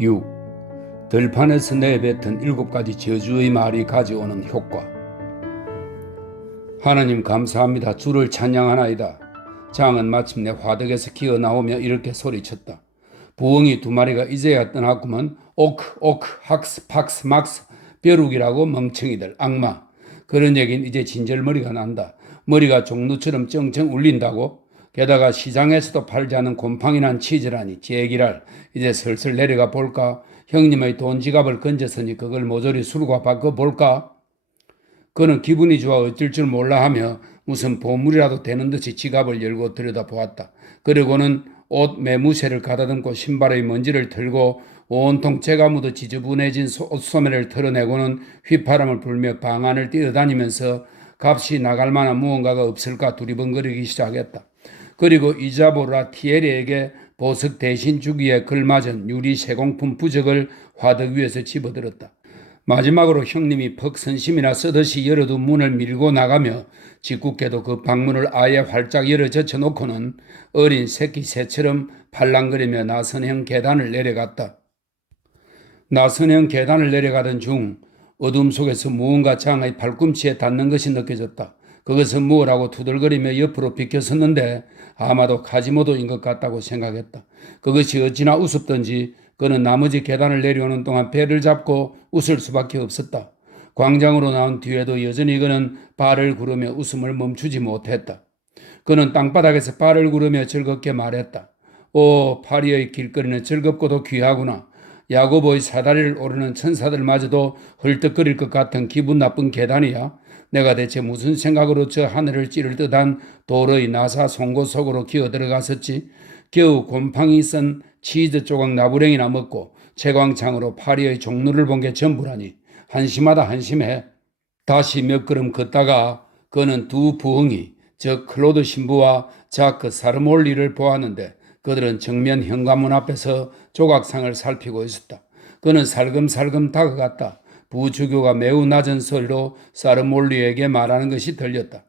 6. 들판에서 내뱉은 7가지 저주의 말이 가져오는 효과. 하나님 감사합니다. 주를 찬양하나이다. 장은 마침내 화덕에서 기어나오며 이렇게 소리쳤다. 부엉이 2마리가 이제야 떠났구먼. 오크 학스 팍스 막스 벼룩이라고 멍청이들 악마. 그런 얘기는 이제 진절머리가 난다. 머리가 종루처럼 쩡쩡 울린다고. 게다가 시장에서도 팔지 않은 곰팡이 난 치즈라니 제기랄. 이제 슬슬 내려가 볼까? 형님의 돈 지갑을 건졌으니 그걸 모조리 술과 바꿔볼까? 그는 기분이 좋아 어쩔 줄 몰라 하며 무슨 보물이라도 되는 듯이 지갑을 열고 들여다보았다. 그리고는 옷 매무새를 가다듬고 신발의 먼지를 털고 온통 재가 묻어 지저분해진 옷소매를 털어내고는 휘파람을 불며 방 안을 뛰어다니면서 값이 나갈 만한 무언가가 없을까 두리번거리기 시작했다. 그리고 이자보라 티에리에게 보석 대신 주기에 걸맞은 유리 세공품 부적을 화덕 위에서 집어들었다. 마지막으로 형님이 퍽 선심이나 쓰듯이 열어둔 문을 밀고 나가며 짓궂게도 그 방문을 아예 활짝 열어 젖혀놓고는 어린 새끼 새처럼 팔랑거리며 나선형 계단을 내려갔다. 나선형 계단을 내려가던 중 어둠 속에서 무언가 장의 발꿈치에 닿는 것이 느껴졌다. 그것은 무엇라고 투덜거리며 옆으로 비켜섰는데 아마도 카지모도인 것 같다고 생각했다. 그것이 어찌나 우습던지 그는 나머지 계단을 내려오는 동안 배를 잡고 웃을 수밖에 없었다. 광장으로 나온 뒤에도 여전히 그는 발을 구르며 웃음을 멈추지 못했다. 그는 땅바닥에서 발을 구르며 즐겁게 말했다. 오, 파리의 길거리는 즐겁고도 귀하구나. 야고보의 사다리를 오르는 천사들마저도 헐떡거릴 것 같은 기분 나쁜 계단이야. 내가 대체 무슨 생각으로 저 하늘을 찌를 듯한 도로의 나사 송곳 속으로 기어 들어갔었지. 겨우 곰팡이 쓴 치즈 조각 나부랭이나 먹고 채광창으로 파리의 종루를 본 게 전부라니. 한심하다 한심해. 다시 몇 걸음 걷다가 그는 두 부엉이, 즉 클로드 신부와 자크 사르몰리를 보았는데 그들은 정면 현관문 앞에서 조각상을 살피고 있었다. 그는 살금살금 다가갔다. 부주교가 매우 낮은 소리로 사르몰리에게 말하는 것이 들렸다.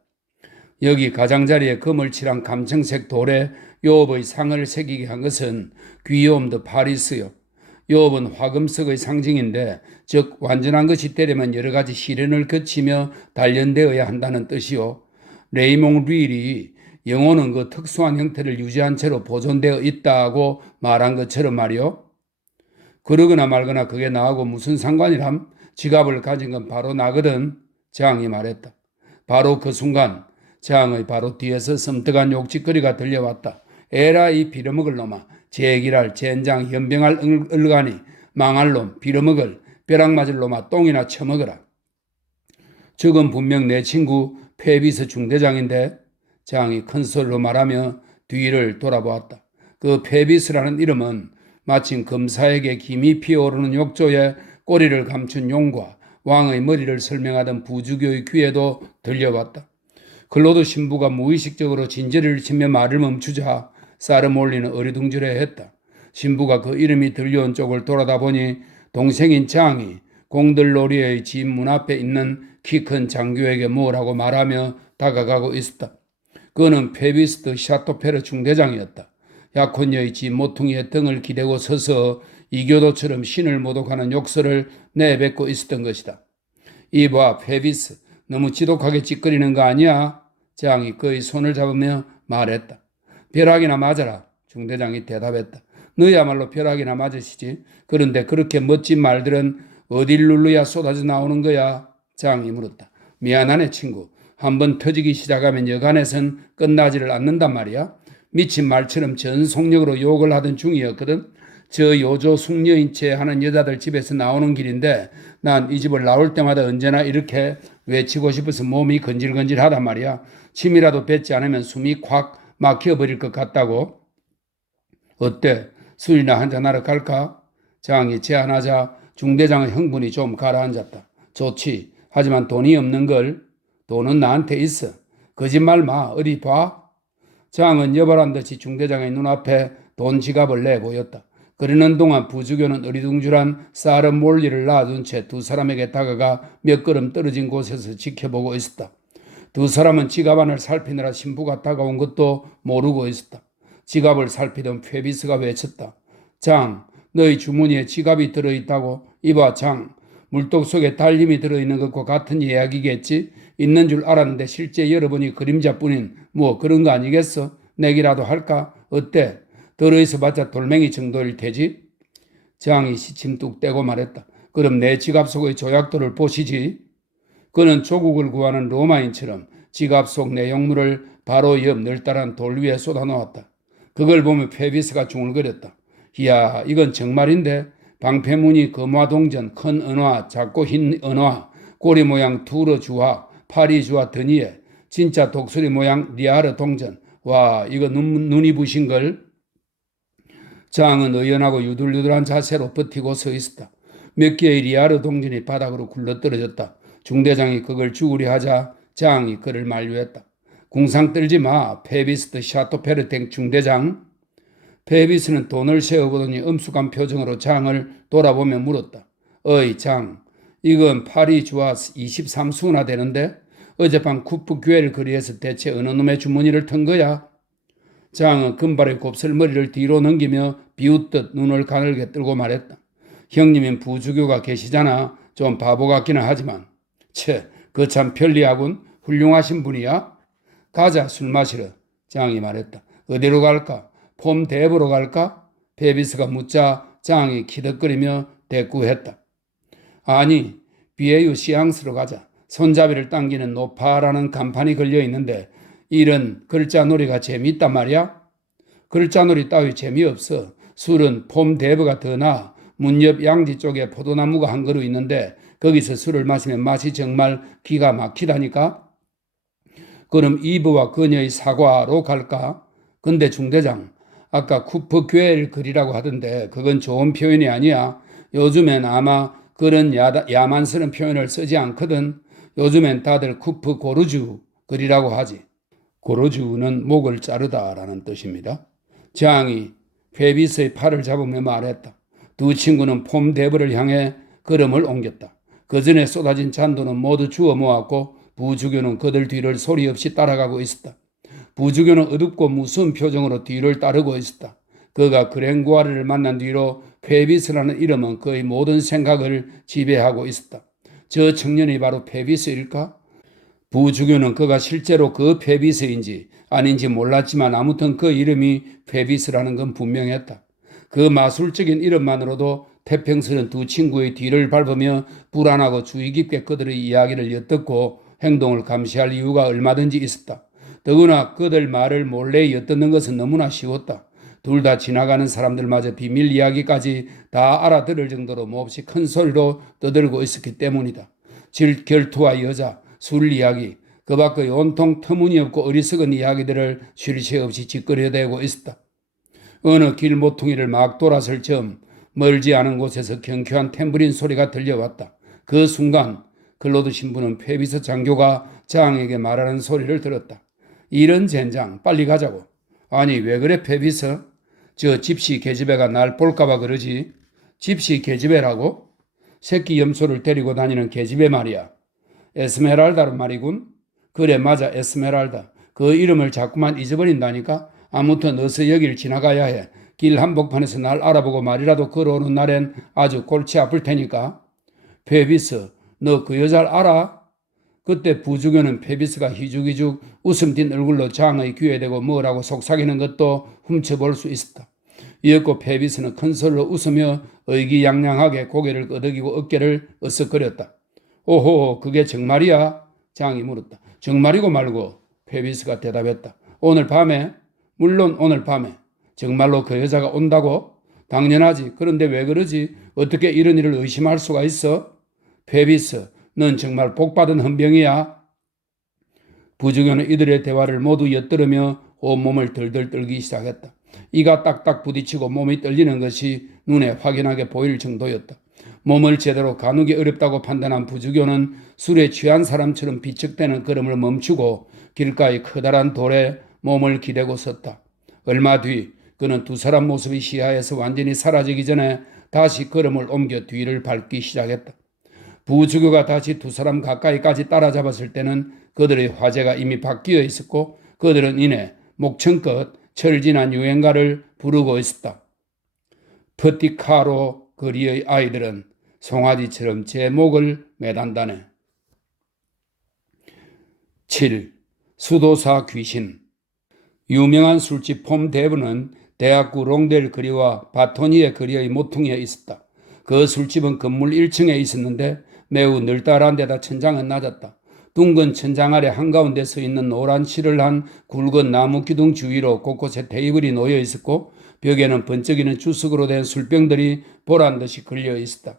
여기 가장자리에 금을 칠한 감청색 돌에 요업의 상을 새기게 한 것은 귀여움 드 파리스요. 요업은 화금석의 상징인데 즉 완전한 것이 되려면 여러 가지 시련을 거치며 단련되어야 한다는 뜻이요. 레이몽 릴이 영혼은 그 특수한 형태를 유지한 채로 보존되어 있다고 말한 것처럼 말이요. 그러거나 말거나 그게 나하고 무슨 상관이람? 지갑을 가진 건 바로 나거든. 장이 말했다. 바로 그 순간 장의 바로 뒤에서 섬뜩한 욕짓거리가 들려왔다. 에라 이 빌어먹을 놈아. 제기랄 젠장 현병할 얼간이 망할 놈 빌어먹을 벼락 맞을 놈아 똥이나 처먹어라. 저건 분명 내 친구 페비스 중대장인데. 장이 큰 소리로 말하며 뒤를 돌아보았다. 그 페비스라는 이름은 마침 검사에게 김이 피어오르는 욕조에 꼬리를 감춘 용과 왕의 머리를 설명하던 부주교의 귀에도 들려왔다. 클로드 신부가 무의식적으로 진저리를 치며 말을 멈추자 사르몰리는 어리둥절해했다. 신부가 그 이름이 들려온 쪽을 돌아다 보니 동생인 장이 공들놀이의 집 문 앞에 있는 키 큰 장교에게 뭐라고 말하며 다가가고 있었다. 그는 페비스트 샤토페르 중대장이었다. 약혼녀의 집 모퉁이에 등을 기대고 서서 이교도처럼 신을 모독하는 욕설을 내뱉고 있었던 것이다. 이봐 페비스, 너무 지독하게 찌꺼리는 거 아니야? 장이 그의 손을 잡으며 말했다. 벼락이나 맞아라. 중대장이 대답했다. 너야말로 벼락이나 맞으시지. 그런데 그렇게 멋진 말들은 어딜 눌러야 쏟아져 나오는 거야? 장이 물었다. 미안하네 친구. 한번 터지기 시작하면 여간에선 끝나지를 않는단 말이야. 미친 말처럼 전속력으로 욕을 하던 중이었거든. 저 요조 숙녀인 채 하는 여자들 집에서 나오는 길인데 난 이 집을 나올 때마다 언제나 이렇게 외치고 싶어서 몸이 건질건질하단 말이야. 침이라도 뱉지 않으면 숨이 콱 막혀버릴 것 같다고. 어때? 술이나 한잔하러 갈까? 장이 제안하자 중대장의 흥분이 좀 가라앉았다. 좋지. 하지만 돈이 없는 걸. 돈은 나한테 있어. 거짓말 마. 어디 봐. 장은 여발한 듯이 중대장의 눈앞에 돈 지갑을 내보였다. 그러는 동안 부주교는 어리둥절한 사르몰리를 놔둔 채 두 사람에게 다가가 몇 걸음 떨어진 곳에서 지켜보고 있었다. 두 사람은 지갑 안을 살피느라 신부가 다가온 것도 모르고 있었다. 지갑을 살피던 페비스가 외쳤다. 장, 너희 주머니에 지갑이 들어있다고. 이봐 장, 물독 속에 달님이 들어있는 것과 같은 이야기겠지. 있는 줄 알았는데 실제 열어보니 그림자뿐인 뭐 그런 거 아니겠어? 내기라도 할까? 어때? 들어있어봤자 돌멩이 정도일 테지? 장이 시침 뚝 떼고 말했다. 그럼 내 지갑 속의 조약돌을 보시지. 그는 조국을 구하는 로마인처럼 지갑 속 내용물을 바로 옆 널따란 돌 위에 쏟아놓았다. 그걸 보며 페비스가 중얼거렸다. 이야, 이건 정말인데. 방패무늬 금화동전, 큰 은화, 작고 흰 은화, 꼬리 모양 투르 주화, 파리 주화 드니에, 진짜 독수리 모양 리아르 동전. 와, 이거 눈이 부신걸. 장은 의연하고 유들유들한 자세로 버티고 서 있었다. 몇 개의 리아르 동전이 바닥으로 굴러떨어졌다. 중대장이 그걸 주우려 하자 장이 그를 만류했다. 궁상 떨지 마, 페비스트 샤토페르탱 중대장. 페비스는 돈을 세어보더니 엄숙한 표정으로 장을 돌아보며 물었다. 어이 장, 이건 파리 주화 23수나 되는데 어젯밤 쿠프 교회를 거리에서 대체 어느 놈의 주머니를 턴 거야? 장은 금발의 곱슬머리를 뒤로 넘기며 비웃듯 눈을 가늘게 뜨고 말했다. 형님인 부주교가 계시잖아. 좀 바보 같기는 하지만. 채, 그 참 편리하군. 훌륭하신 분이야. 가자, 술 마시러. 장이 말했다. 어디로 갈까? 폼 대부로 갈까? 페비스가 묻자 장이 키득거리며 대꾸했다. 아니, 비에유 시앙스로 가자. 손잡이를 당기는 노파라는 간판이 걸려 있는데 이런 글자놀이가 재미있단 말이야? 글자놀이 따위 재미없어. 술은 폼 대부가 더 나아. 문 옆 양지 쪽에 포도나무가 한 그루 있는데 거기서 술을 마시면 맛이 정말 기가 막히다니까? 그럼 이브와 그녀의 사과로 갈까? 근데 중대장, 아까 쿠프 교회를 그리라고 하던데 그건 좋은 표현이 아니야. 요즘엔 아마 그런 야만스러운 표현을 쓰지 않거든. 요즘엔 다들 쿠프 고르주 그리라고 하지. 고르주는 목을 자르다라는 뜻입니다. 장이 페비스의 팔을 잡으며 말했다. 두 친구는 폼 대부를 향해 걸음을 옮겼다. 그 전에 쏟아진 잔도는 모두 주워 모았고 부주교는 그들 뒤를 소리 없이 따라가고 있었다. 부주교는 어둡고 무서운 표정으로 뒤를 따르고 있었다. 그가 그랭구아르를 만난 뒤로 페비스라는 이름은 그의 모든 생각을 지배하고 있었다. 저 청년이 바로 페비스일까? 부주교는 그가 실제로 그 페비스인지 아닌지 몰랐지만 아무튼 그 이름이 페비스라는 건 분명했다. 그 마술적인 이름만으로도 태평스런 두 친구의 뒤를 밟으며 불안하고 주의 깊게 그들의 이야기를 엿듣고 행동을 감시할 이유가 얼마든지 있었다. 더구나 그들 말을 몰래 엿듣는 것은 너무나 쉬웠다. 둘 다 지나가는 사람들마저 비밀 이야기까지 다 알아들을 정도로 몹시 큰 소리로 떠들고 있었기 때문이다. 결투와 여자, 술 이야기, 그 밖의 온통 터무니없고 어리석은 이야기들을 쉴 새 없이 짓거려대고 있었다. 어느 길 모퉁이를 막 돌아설 즈음 멀지 않은 곳에서 경쾌한 탬브린 소리가 들려왔다. 그 순간 클로드 신부는 페비스 장교가 장에게 말하는 소리를 들었다. 이런 젠장, 빨리 가자고. 아니 왜 그래 페비스? 저 집시 계집애가 날 볼까봐 그러지. 집시 계집애라고? 새끼 염소를 데리고 다니는 계집애 말이야. 에스메랄다란 말이군. 그래 맞아, 에스메랄다. 그 이름을 자꾸만 잊어버린다니까. 아무튼 어서 여길 지나가야 해. 길 한복판에서 날 알아보고 말이라도 걸어오는 날엔 아주 골치 아플 테니까. 페비스, 너 그 여자를 알아? 그때 부주교는 페비스가 희죽희죽 웃음 띤 얼굴로 장의 귀에 대고 뭐라고 속삭이는 것도 훔쳐볼 수 있었다. 이었고 페비스는 큰 소리로 웃으며 의기양양하게 고개를 끄덕이고 어깨를 으쓱거렸다. 오호, 그게 정말이야? 장이 물었다. 정말이고 말고, 페비스가 대답했다. 오늘 밤에? 물론 오늘 밤에. 정말로 그 여자가 온다고? 당연하지. 그런데 왜 그러지? 어떻게 이런 일을 의심할 수가 있어? 페비스, 넌 정말 복받은 헌병이야. 부주교는 이들의 대화를 모두 엿들으며 온몸을 덜덜 떨기 시작했다. 이가 딱딱 부딪히고 몸이 떨리는 것이 눈에 확연하게 보일 정도였다. 몸을 제대로 가누기 어렵다고 판단한 부주교는 술에 취한 사람처럼 비척대는 걸음을 멈추고 길가의 커다란 돌에 몸을 기대고 섰다. 얼마 뒤 그는 두 사람 모습이 시야에서 완전히 사라지기 전에 다시 걸음을 옮겨 뒤를 밟기 시작했다. 부주교가 다시 두 사람 가까이까지 따라잡았을 때는 그들의 화제가 이미 바뀌어 있었고 그들은 이내 목청껏 철진한 유행가를 부르고 있었다. 퍼티카로 거리의 아이들은 송아지처럼 제 목을 매단다네. 7. 수도사 귀신. 유명한 술집 폼 데브는 대학구 롱델 거리와 바토니에 거리의 모퉁이에 있었다. 그 술집은 건물 1층에 있었는데 매우 널따란 데다 천장은 낮았다. 둥근 천장 아래 한가운데 서 있는 노란 실을 한 굵은 나무 기둥 주위로 곳곳에 테이블이 놓여 있었고 벽에는 번쩍이는 주석으로 된 술병들이 보란듯이 걸려 있었다.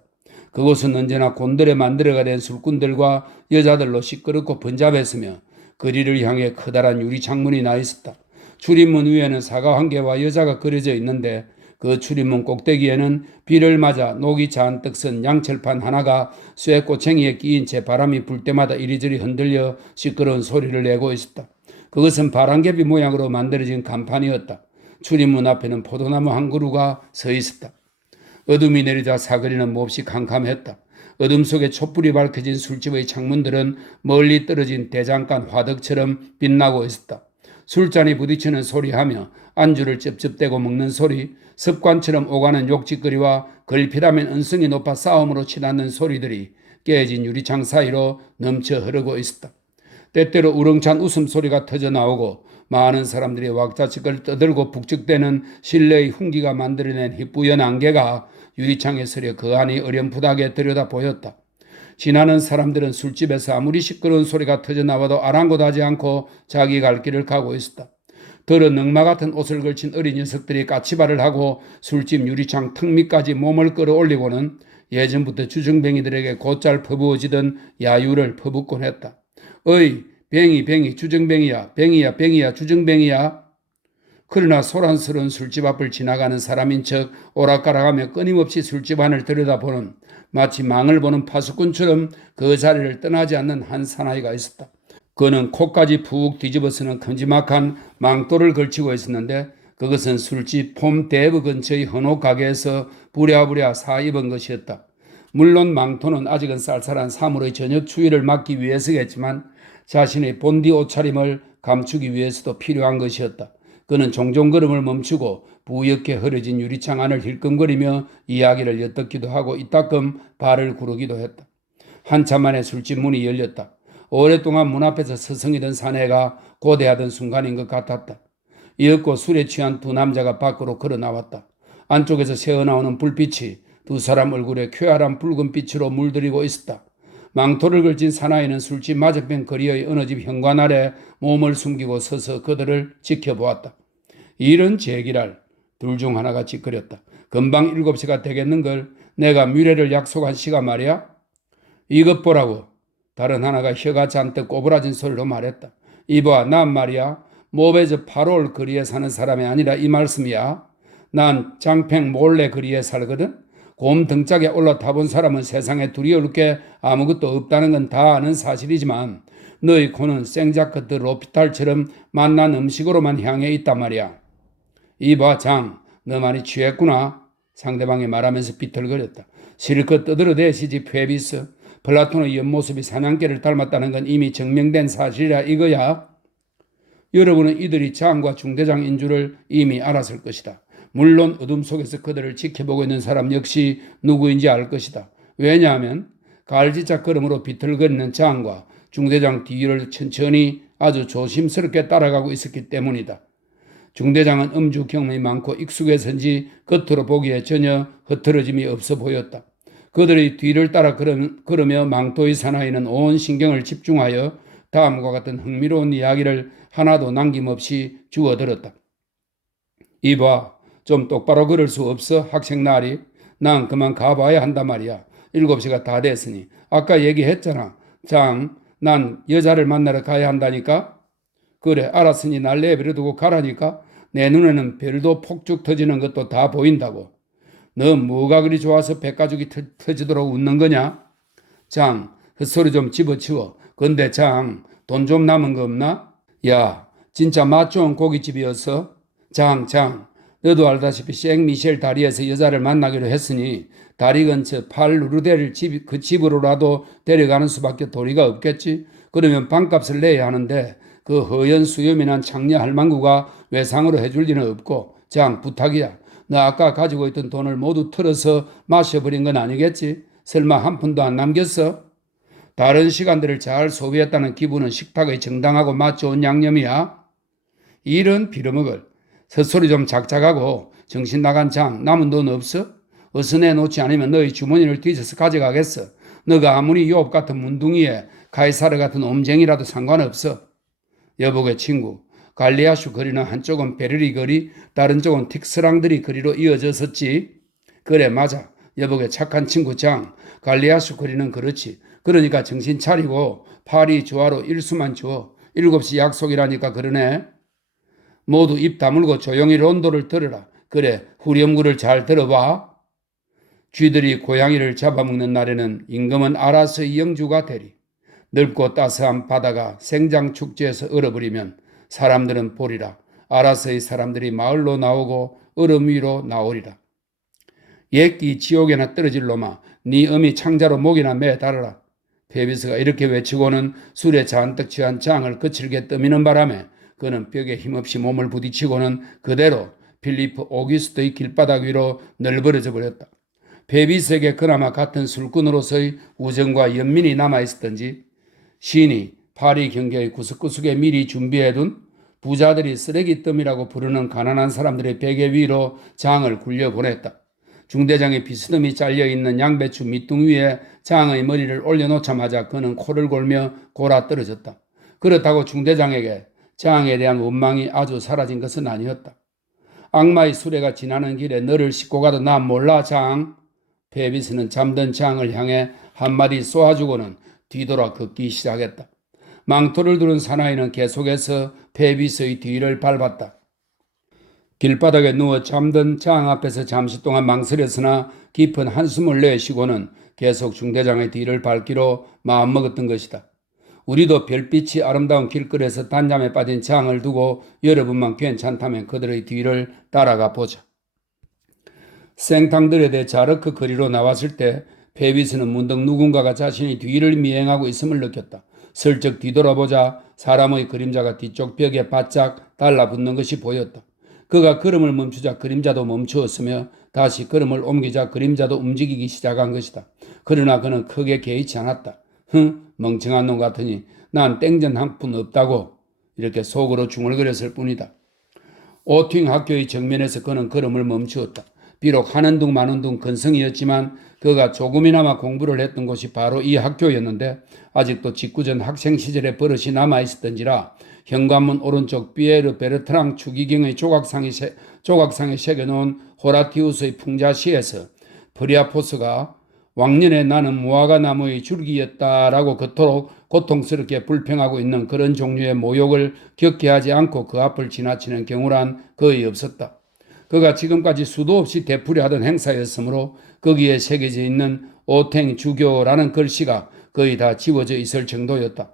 그곳은 언제나 곤드레 만드레가 된 술꾼들과 여자들로 시끄럽고 번잡했으며 거리를 향해 커다란 유리 창문이 나 있었다. 출입문 위에는 사과 한 개와 여자가 그려져 있는데 그 출입문 꼭대기에는 비를 맞아 녹이 잔뜩 쓴 양철판 하나가 쇠꼬챙이에 끼인 채 바람이 불 때마다 이리저리 흔들려 시끄러운 소리를 내고 있었다. 그것은 바람개비 모양으로 만들어진 간판이었다. 출입문 앞에는 포도나무 한 그루가 서 있었다. 어둠이 내리자 사거리는 몹시 캄캄했다. 어둠 속에 촛불이 밝혀진 술집의 창문들은 멀리 떨어진 대장간 화덕처럼 빛나고 있었다. 술잔이 부딪히는 소리하며 안주를 쩝쩝대고 먹는 소리, 습관처럼 오가는 욕짓거리와 걸핏하면 언성이 높아 싸움으로 치닫는 소리들이 깨진 유리창 사이로 넘쳐 흐르고 있었다. 때때로 우렁찬 웃음소리가 터져나오고 많은 사람들이 왁자지껄 떠들고 북적대는 실내의 훈기가 만들어낸 희뿌연 안개가 유리창에 서려 그 안이 어렴풋하게 들여다 보였다. 지나는 사람들은 술집에서 아무리 시끄러운 소리가 터져나와도 아랑곳하지 않고 자기 갈 길을 가고 있었다. 더러 넝마 같은 옷을 걸친 어린 녀석들이 까치발을 하고 술집 유리창 턱 밑까지 몸을 끌어올리고는 예전부터 주정뱅이들에게 곧잘 퍼부어지던 야유를 퍼붓곤 했다. 어이 뱅이 주정뱅이야 뱅이야 주정뱅이야. 그러나 소란스러운 술집 앞을 지나가는 사람인 척 오락가락하며 끊임없이 술집 안을 들여다보는 마치 망을 보는 파수꾼처럼 그 자리를 떠나지 않는 한 사나이가 있었다. 그는 코까지 푹 뒤집어쓰는 큼지막한 망토를 걸치고 있었는데 그것은 술집 폼 데브 근처의 헌옷 가게에서 부랴부랴 사 입은 것이었다. 물론 망토는 아직은 쌀쌀한 3월의 저녁 추위를 막기 위해서겠지만 자신의 본디 옷차림을 감추기 위해서도 필요한 것이었다. 그는 종종 걸음을 멈추고 부옇게 흐려진 유리창 안을 힐끔거리며 이야기를 엿듣기도 하고 이따금 발을 구르기도 했다. 한참 만에 술집 문이 열렸다. 오랫동안 문 앞에서 서성이던 사내가 고대하던 순간인 것 같았다. 이윽고 술에 취한 두 남자가 밖으로 걸어 나왔다. 안쪽에서 새어나오는 불빛이 두 사람 얼굴에 쾌활한 붉은 빛으로 물들이고 있었다. 망토를 걸친 사나이는 술집 맞은편 거리의 어느 집 현관 아래 몸을 숨기고 서서 그들을 지켜보았다. 이런 제기랄, 둘 중 하나가 찌끄렸다. 금방 7시가 되겠는걸. 내가 미래를 약속한 시가 말이야. 이것 보라고. 다른 하나가 혀가 잔뜩 꼬부라진 소리로 말했다. 이봐, 난 말이야. 모베저 8월 거리에 사는 사람이 아니라 이 말씀이야. 난 장평 몰래 거리에 살거든. 곰 등짝에 올라타본 사람은 세상에 두려울 게 아무것도 없다는 건 다 아는 사실이지만 너희 코는 생자커트 로피탈처럼 맛난 음식으로만 향해 있단 말이야. 이봐 장, 너 많이 취했구나. 상대방이 말하면서 비틀거렸다. 실컷 떠들어대시지 페비스. 플라톤의 옆모습이 사냥개를 닮았다는 건 이미 증명된 사실이라 이거야. 여러분은 이들이 장과 중대장인 줄을 이미 알았을 것이다. 물론 어둠 속에서 그들을 지켜보고 있는 사람 역시 누구인지 알 것이다. 왜냐하면 갈지짝 걸음으로 비틀거리는 장과 중대장 뒤를 천천히 아주 조심스럽게 따라가고 있었기 때문이다. 중대장은 음주 경험이 많고 익숙해서인지 겉으로 보기에 전혀 흐트러짐이 없어 보였다. 그들의 뒤를 따라 걸으며 망토의 사나이는 온 신경을 집중하여 다음과 같은 흥미로운 이야기를 하나도 남김없이 주워들었다. 이봐, 좀 똑바로 걸을 수 없어? 학생 나리. 난 그만 가봐야 한단 말이야. 7시가 다 됐으니. 아까 얘기했잖아. 장, 난 여자를 만나러 가야 한다니까? 그래, 알았으니 날 내버려두고 가라니까? 내 눈에는 별도 폭죽 터지는 것도 다 보인다고. 너 뭐가 그리 좋아서 백가죽이 터지도록 웃는 거냐? 장, 헛소리 좀 집어치워. 근데 장, 돈 좀 남은 거 없나? 야, 진짜 맛 좋은 고깃집이었어? 장, 너도 알다시피 생미셸 다리에서 여자를 만나기로 했으니 다리 근처 팔루르데를 그 집으로라도 데려가는 수밖에 도리가 없겠지. 그러면 방값을 내야 하는데 그 허연 수염이 난 창녀 할망구가 외상으로 해줄 리는 없고 장 부탁이야. 너 아까 가지고 있던 돈을 모두 털어서 마셔버린 건 아니겠지? 설마 한 푼도 안 남겼어? 다른 시간들을 잘 소비했다는 기분은 식탁의 정당하고 맛 좋은 양념이야? 이런 빌어먹을. 헛소리 좀 작작하고 정신 나간 장 남은 돈 없어? 어서 내놓지 않으면 너희 주머니를 뒤져서 가져가겠어. 너가 아무리 요업 같은 문둥이에 가이사르 같은 옴쟁이라도 상관없어. 여보게 친구, 갈리아슈 거리는 한쪽은 베르리 거리, 다른 쪽은 틱스랑드리 거리로 이어졌었지. 그래 맞아. 여보게 착한 친구 장, 갈리아슈 거리는 그렇지. 그러니까 정신 차리고 파리 주화로 일수만 줘. 7시 약속이라니까 그러네. 모두 입 다물고 조용히 론도를 들으라. 그래, 후렴구를 잘 들어봐. 쥐들이 고양이를 잡아먹는 날에는 임금은 알아서 영주가 되리. 넓고 따스한 바다가 생장축제에서 얼어버리면 사람들은 보리라. 알아서의 사람들이 마을로 나오고 얼음 위로 나오리라. 옛기 지옥에나 떨어질 놈아, 네 어미 창자로 목이나 매달아라. 페비스가 이렇게 외치고는 술에 잔뜩 취한 장을 거칠게 떠미는 바람에 그는 벽에 힘없이 몸을 부딪히고는 그대로 필리프 오기스트의 길바닥 위로 널브러져 버렸다. 페비스에게 그나마 같은 술꾼으로서의 우정과 연민이 남아있었던지 시인이 파리 경계의 구석구석에 미리 준비해둔 부자들이 쓰레기더미라고 부르는 가난한 사람들의 베개 위로 장을 굴려보냈다. 중대장의 비스듬히 잘려있는 양배추 밑둥 위에 장의 머리를 올려놓자마자 그는 코를 골며 골아 떨어졌다. 그렇다고 중대장에게 장에 대한 원망이 아주 사라진 것은 아니었다. 악마의 수레가 지나는 길에 너를 싣고 가도 난 몰라 장. 페비스는 잠든 장을 향해 한마디 쏘아주고는 뒤돌아 걷기 시작했다. 망토를 두른 사나이는 계속해서 페비스의 뒤를 밟았다. 길바닥에 누워 잠든 장 앞에서 잠시 동안 망설였으나 깊은 한숨을 내쉬고는 계속 중대장의 뒤를 밟기로 마음먹었던 것이다. 우리도 별빛이 아름다운 길거리에서 단잠에 빠진 장을 두고 여러분만 괜찮다면 그들의 뒤를 따라가 보자. 생탕들에 자르크 거리로 나왔을 때 페비스는 문득 누군가가 자신의 뒤를 미행하고 있음을 느꼈다. 슬쩍 뒤돌아보자 사람의 그림자가 뒤쪽 벽에 바짝 달라붙는 것이 보였다. 그가 걸음을 멈추자 그림자도 멈추었으며 다시 걸음을 옮기자 그림자도 움직이기 시작한 것이다. 그러나 그는 크게 개의치 않았다. 멍청한 놈 같으니 난 땡전 한 푼 없다고 이렇게 속으로 중얼거렸을 뿐이다. 오팅 학교의 정면에서 그는 걸음을 멈추었다. 비록 하는 둥 마는 둥 근성이었지만 그가 조금이나마 공부를 했던 곳이 바로 이 학교였는데 아직도 직구전 학생 시절의 버릇이 남아있었던지라 현관문 오른쪽 피에르 베르트랑 추기경의 조각상에 새겨놓은 호라티우스의 풍자시에서 프리아포스가 왕년에 나는 무화과 나무의 줄기였다라고 그토록 고통스럽게 불평하고 있는 그런 종류의 모욕을 겪게 하지 않고 그 앞을 지나치는 경우란 거의 없었다. 그가 지금까지 수도 없이 되풀이하던 행사였으므로 거기에 새겨져 있는 오탱 주교라는 글씨가 거의 다 지워져 있을 정도였다.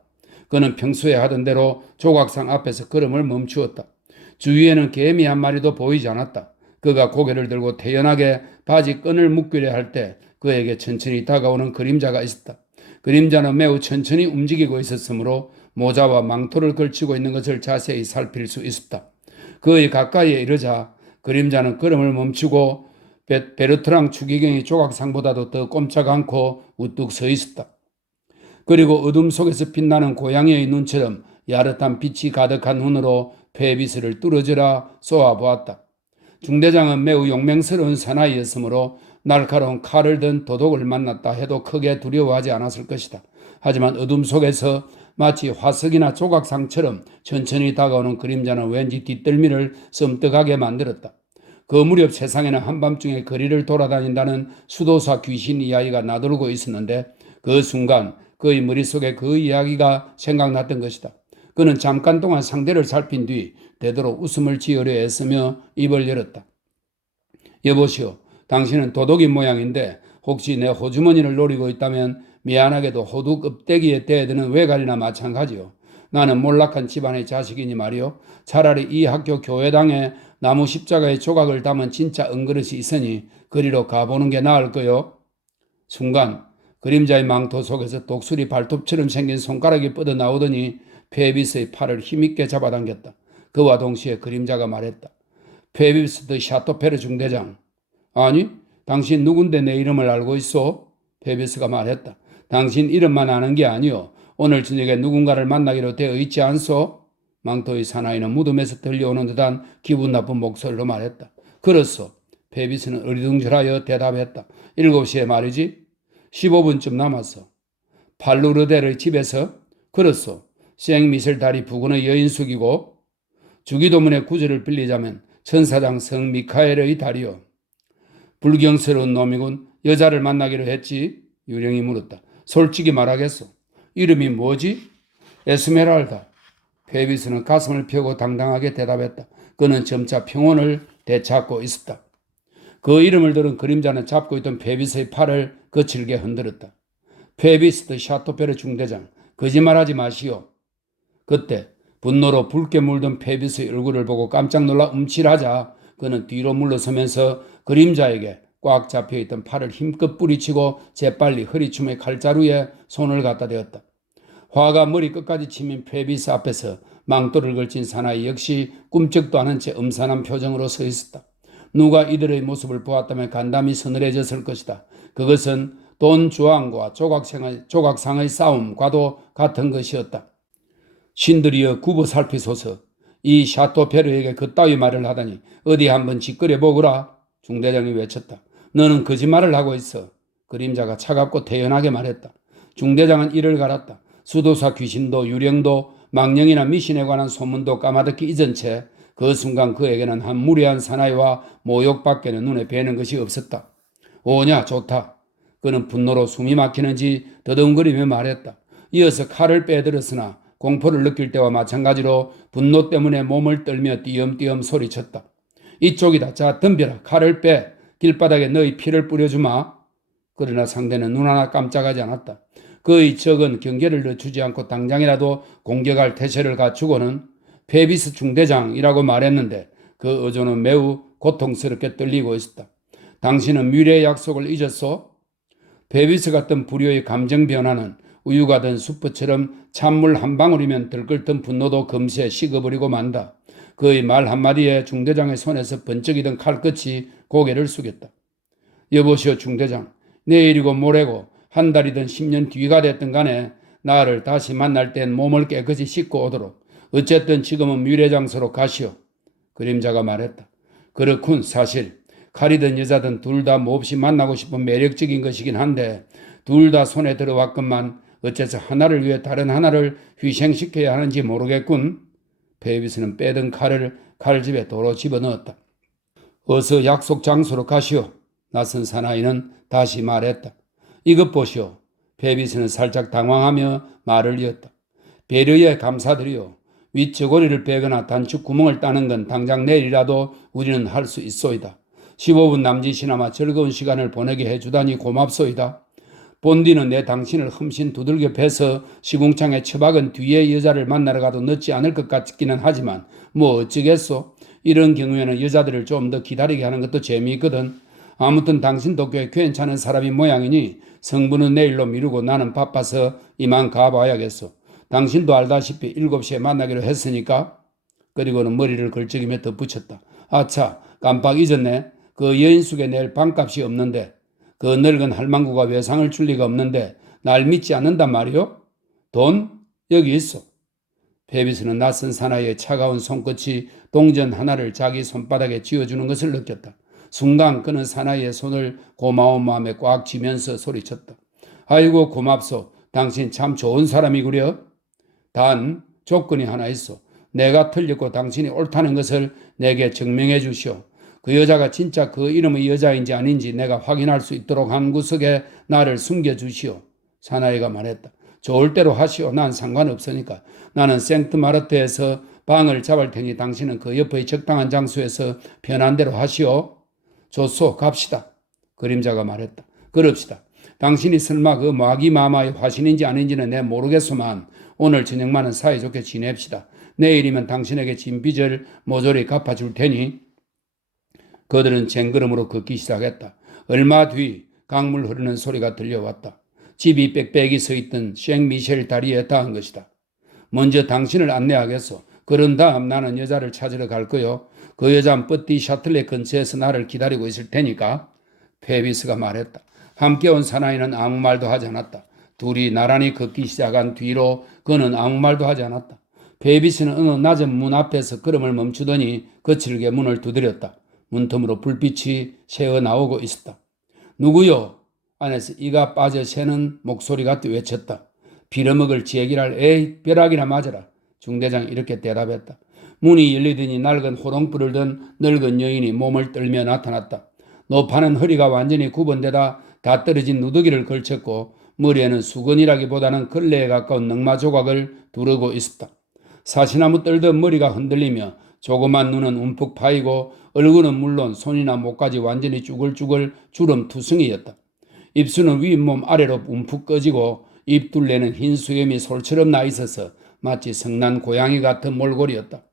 그는 평소에 하던 대로 조각상 앞에서 걸음을 멈추었다. 주위에는 개미 한 마리도 보이지 않았다. 그가 고개를 들고 태연하게 바지 끈을 묶으려 할 때 그에게 천천히 다가오는 그림자가 있었다. 그림자는 매우 천천히 움직이고 있었으므로 모자와 망토를 걸치고 있는 것을 자세히 살필 수 있었다. 그의 가까이에 이르자 그림자는 걸음을 멈추고 베르트랑 추기경의 조각상보다도 더 꼼짝 않고 우뚝 서 있었다. 그리고 어둠 속에서 빛나는 고양이의 눈처럼 야릇한 빛이 가득한 눈으로 페비스를 뚫어져라 쏘아보았다. 중대장은 매우 용맹스러운 사나이였으므로 날카로운 칼을 든 도둑을 만났다 해도 크게 두려워하지 않았을 것이다. 하지만 어둠 속에서 마치 화석이나 조각상처럼 천천히 다가오는 그림자는 왠지 뒷덜미를 섬뜩하게 만들었다. 그 무렵 세상에는 한밤중에 거리를 돌아다닌다는 수도사 귀신 이야기가 나돌고 있었는데 그 순간 그의 머릿속에 그 이야기가 생각났던 것이다. 그는 잠깐 동안 상대를 살핀 뒤 되도록 웃음을 지으려 애쓰며 입을 열었다. 여보시오, 당신은 도둑인 모양인데 혹시 내 호주머니를 노리고 있다면 미안하게도 호두 껍데기에 대드는 외갈이나 마찬가지요. 나는 몰락한 집안의 자식이니 말이요. 차라리 이 학교 교회당에 나무 십자가의 조각을 담은 진짜 은그릇이 있으니 그리로 가보는 게 나을 거요. 순간 그림자의 망토 속에서 독수리 발톱처럼 생긴 손가락이 뻗어나오더니 페비스의 팔을 힘있게 잡아당겼다. 그와 동시에 그림자가 말했다. 페비스 드 샤토페르 중대장. 아니, 당신 누군데 내 이름을 알고 있어? 페비스가 말했다. 당신 이름만 아는 게 아니오. 오늘 저녁에 누군가를 만나기로 되어 있지 않소? 망토의 사나이는 무덤에서 들려오는 듯한 기분 나쁜 목소리로 말했다. 그렇소. 페비스는 어리둥절하여 대답했다. 7시에 말이지? 15분쯤 남았어. 팔루르델의 집에서? 그렇소. 생미셸 다리 부근의 여인숙이고 주기도문의 구절을 빌리자면 천사장 성 미카엘의 다리요. 불경스러운 놈이군. 여자를 만나기로 했지? 유령이 물었다. 솔직히 말하겠소. 이름이 뭐지? 에스메랄다. 페비스는 가슴을 펴고 당당하게 대답했다. 그는 점차 평온을 되찾고 있었다. 그 이름을 들은 그림자는 잡고 있던 페비스의 팔을 거칠게 흔들었다. 페비스 드 샤토페르 중대장, 거짓말하지 마시오. 그때 분노로 붉게 물든 페비스의 얼굴을 보고 깜짝 놀라 움찔하자 그는 뒤로 물러서면서 그림자에게 꽉 잡혀있던 팔을 힘껏 뿌리치고 재빨리 허리춤의 칼자루에 손을 갖다 대었다. 화가 머리 끝까지 치민 페비스 앞에서 망토를 걸친 사나이 역시 꿈쩍도 않은 채 음산한 표정으로 서 있었다. 누가 이들의 모습을 보았다면 간담이 서늘해졌을 것이다. 그것은 돈 주왕과 조각상의 싸움과도 같은 것이었다. 신들이여 굽어 살피소서. 이 샤토페르에게 그따위 말을 하다니 어디 한번 짓거려 보거라. 중대장이 외쳤다. 너는 거짓말을 하고 있어. 그림자가 차갑고 태연하게 말했다. 중대장은 이를 갈았다. 수도사 귀신도 유령도 망령이나 미신에 관한 소문도 까마득히 잊은 채 그 순간 그에게는 한 무례한 사나이와 모욕밖에는 눈에 뵈는 것이 없었다. 오냐 좋다. 그는 분노로 숨이 막히는지 더듬거리며 말했다. 이어서 칼을 빼들었으나 공포를 느낄 때와 마찬가지로 분노 때문에 몸을 떨며 띄엄띄엄 소리쳤다. 이쪽이다. 자 덤벼라. 칼을 빼. 길바닥에 너희 피를 뿌려주마. 그러나 상대는 눈 하나 깜짝하지 않았다. 그의 적은 경계를 늦추지 않고 당장이라도 공격할 태세를 갖추고는 페비스 중대장이라고 말했는데 그 어조는 매우 고통스럽게 떨리고 있었다. 당신은 미래의 약속을 잊었소? 페비스 같은 불효의 감정 변화는 우유가 든 수프처럼 찬물 한 방울이면 들끓던 분노도 금세 식어버리고 만다. 그의 말 한마디에 중대장의 손에서 번쩍이던 칼끝이 고개를 숙였다. 여보시오 중대장, 내일이고 모레고 한 달이든 10년 뒤가 됐든 간에 나를 다시 만날 땐 몸을 깨끗이 씻고 오도록 어쨌든 지금은 미래장소로 가시오. 그림자가 말했다. 그렇군. 사실 칼이든 여자든 둘 다 몹시 만나고 싶은 매력적인 것이긴 한데 둘 다 손에 들어왔건만 어째서 하나를 위해 다른 하나를 희생시켜야 하는지 모르겠군. 페비스는 빼든 칼을 칼집에 도로 집어넣었다. 어서 약속 장소로 가시오. 낯선 사나이는 다시 말했다. 이것 보시오. 페비스는 살짝 당황하며 말을 이었다. 배려에 감사드리오. 윗저고리를 빼거나 단축 구멍을 따는 건 당장 내일이라도 우리는 할 수 있소이다. 15분 남짓이나마 즐거운 시간을 보내게 해주다니 고맙소이다. 본디는 내 당신을 흠씬 두들겨 패서 시궁창에 처박은 뒤에 여자를 만나러 가도 늦지 않을 것 같기는 하지만 뭐 어쩌겠소. 이런 경우에는 여자들을 좀 더 기다리게 하는 것도 재미있거든. 아무튼 당신도 꽤 괜찮은 사람인 모양이니 성분은 내일로 미루고 나는 바빠서 이만 가봐야겠소. 당신도 알다시피 7시에 만나기로 했으니까. 그리고는 머리를 걸쩍이며 덧붙였다. 아차, 깜빡 잊었네. 그 여인숙에 내일 방값이 없는데, 그 늙은 할망구가 외상을 줄 리가 없는데 날 믿지 않는단 말이오? 돈? 여기 있어. 페비스는 낯선 사나이의 차가운 손끝이 동전 하나를 자기 손바닥에 쥐어주는 것을 느꼈다. 순간 그는 사나이의 손을 고마운 마음에 꽉 쥐면서 소리쳤다. 아이고 고맙소. 당신 참 좋은 사람이구려. 단 조건이 하나 있어. 내가 틀렸고 당신이 옳다는 것을 내게 증명해 주시오. 그 여자가 진짜 그 이름의 여자인지 아닌지 내가 확인할 수 있도록 한 구석에 나를 숨겨주시오. 사나이가 말했다. 좋을 대로 하시오. 난 상관없으니까. 나는 생트마르트에서 방을 잡을 테니 당신은 그 옆의 적당한 장소에서 편한 대로 하시오. 좋소. 갑시다. 그림자가 말했다. 그럽시다. 당신이 설마 그 마기마마의 화신인지 아닌지는 내 모르겠소만 오늘 저녁만은 사이좋게 지냅시다. 내일이면 당신에게 진 빚을 모조리 갚아줄 테니. 그들은 쟁걸음으로 걷기 시작했다. 얼마 뒤 강물 흐르는 소리가 들려왔다. 집이 빽빽이 서 있던 생미셸 다리에 닿은 것이다. 먼저 당신을 안내하겠소. 그런 다음 나는 여자를 찾으러 갈 거요. 그 여자는 뻗디 샤틀렛 근처에서 나를 기다리고 있을 테니까. 페비스가 말했다. 함께 온 사나이는 아무 말도 하지 않았다. 둘이 나란히 걷기 시작한 뒤로 그는 아무 말도 하지 않았다. 페비스는 어느 낮은 문 앞에서 걸음을 멈추더니 거칠게 문을 두드렸다. 문틈으로 불빛이 새어 나오고 있었다. 누구요? 안에서 이가 빠져 새는 목소리가 외쳤다. 빌어먹을 지혜기랄 에이 벼락이나 맞아라. 중대장이 이렇게 대답했다. 문이 열리더니 낡은 호롱불을 든 늙은 여인이 몸을 떨며 나타났다. 노파는 허리가 완전히 굽은데다 다 떨어진 누더기를 걸쳤고 머리에는 수건이라기보다는 걸레에 가까운 넝마 조각을 두르고 있었다. 사시나무 떨듯 머리가 흔들리며 조그만 눈은 움푹 파이고 얼굴은 물론 손이나 목까지 완전히 쭈글쭈글 주름 투성이였다. 입술은 윗몸 아래로 움푹 꺼지고 입둘레는 흰 수염이 솔처럼 나 있어서 마치 성난 고양이 같은 몰골이었다.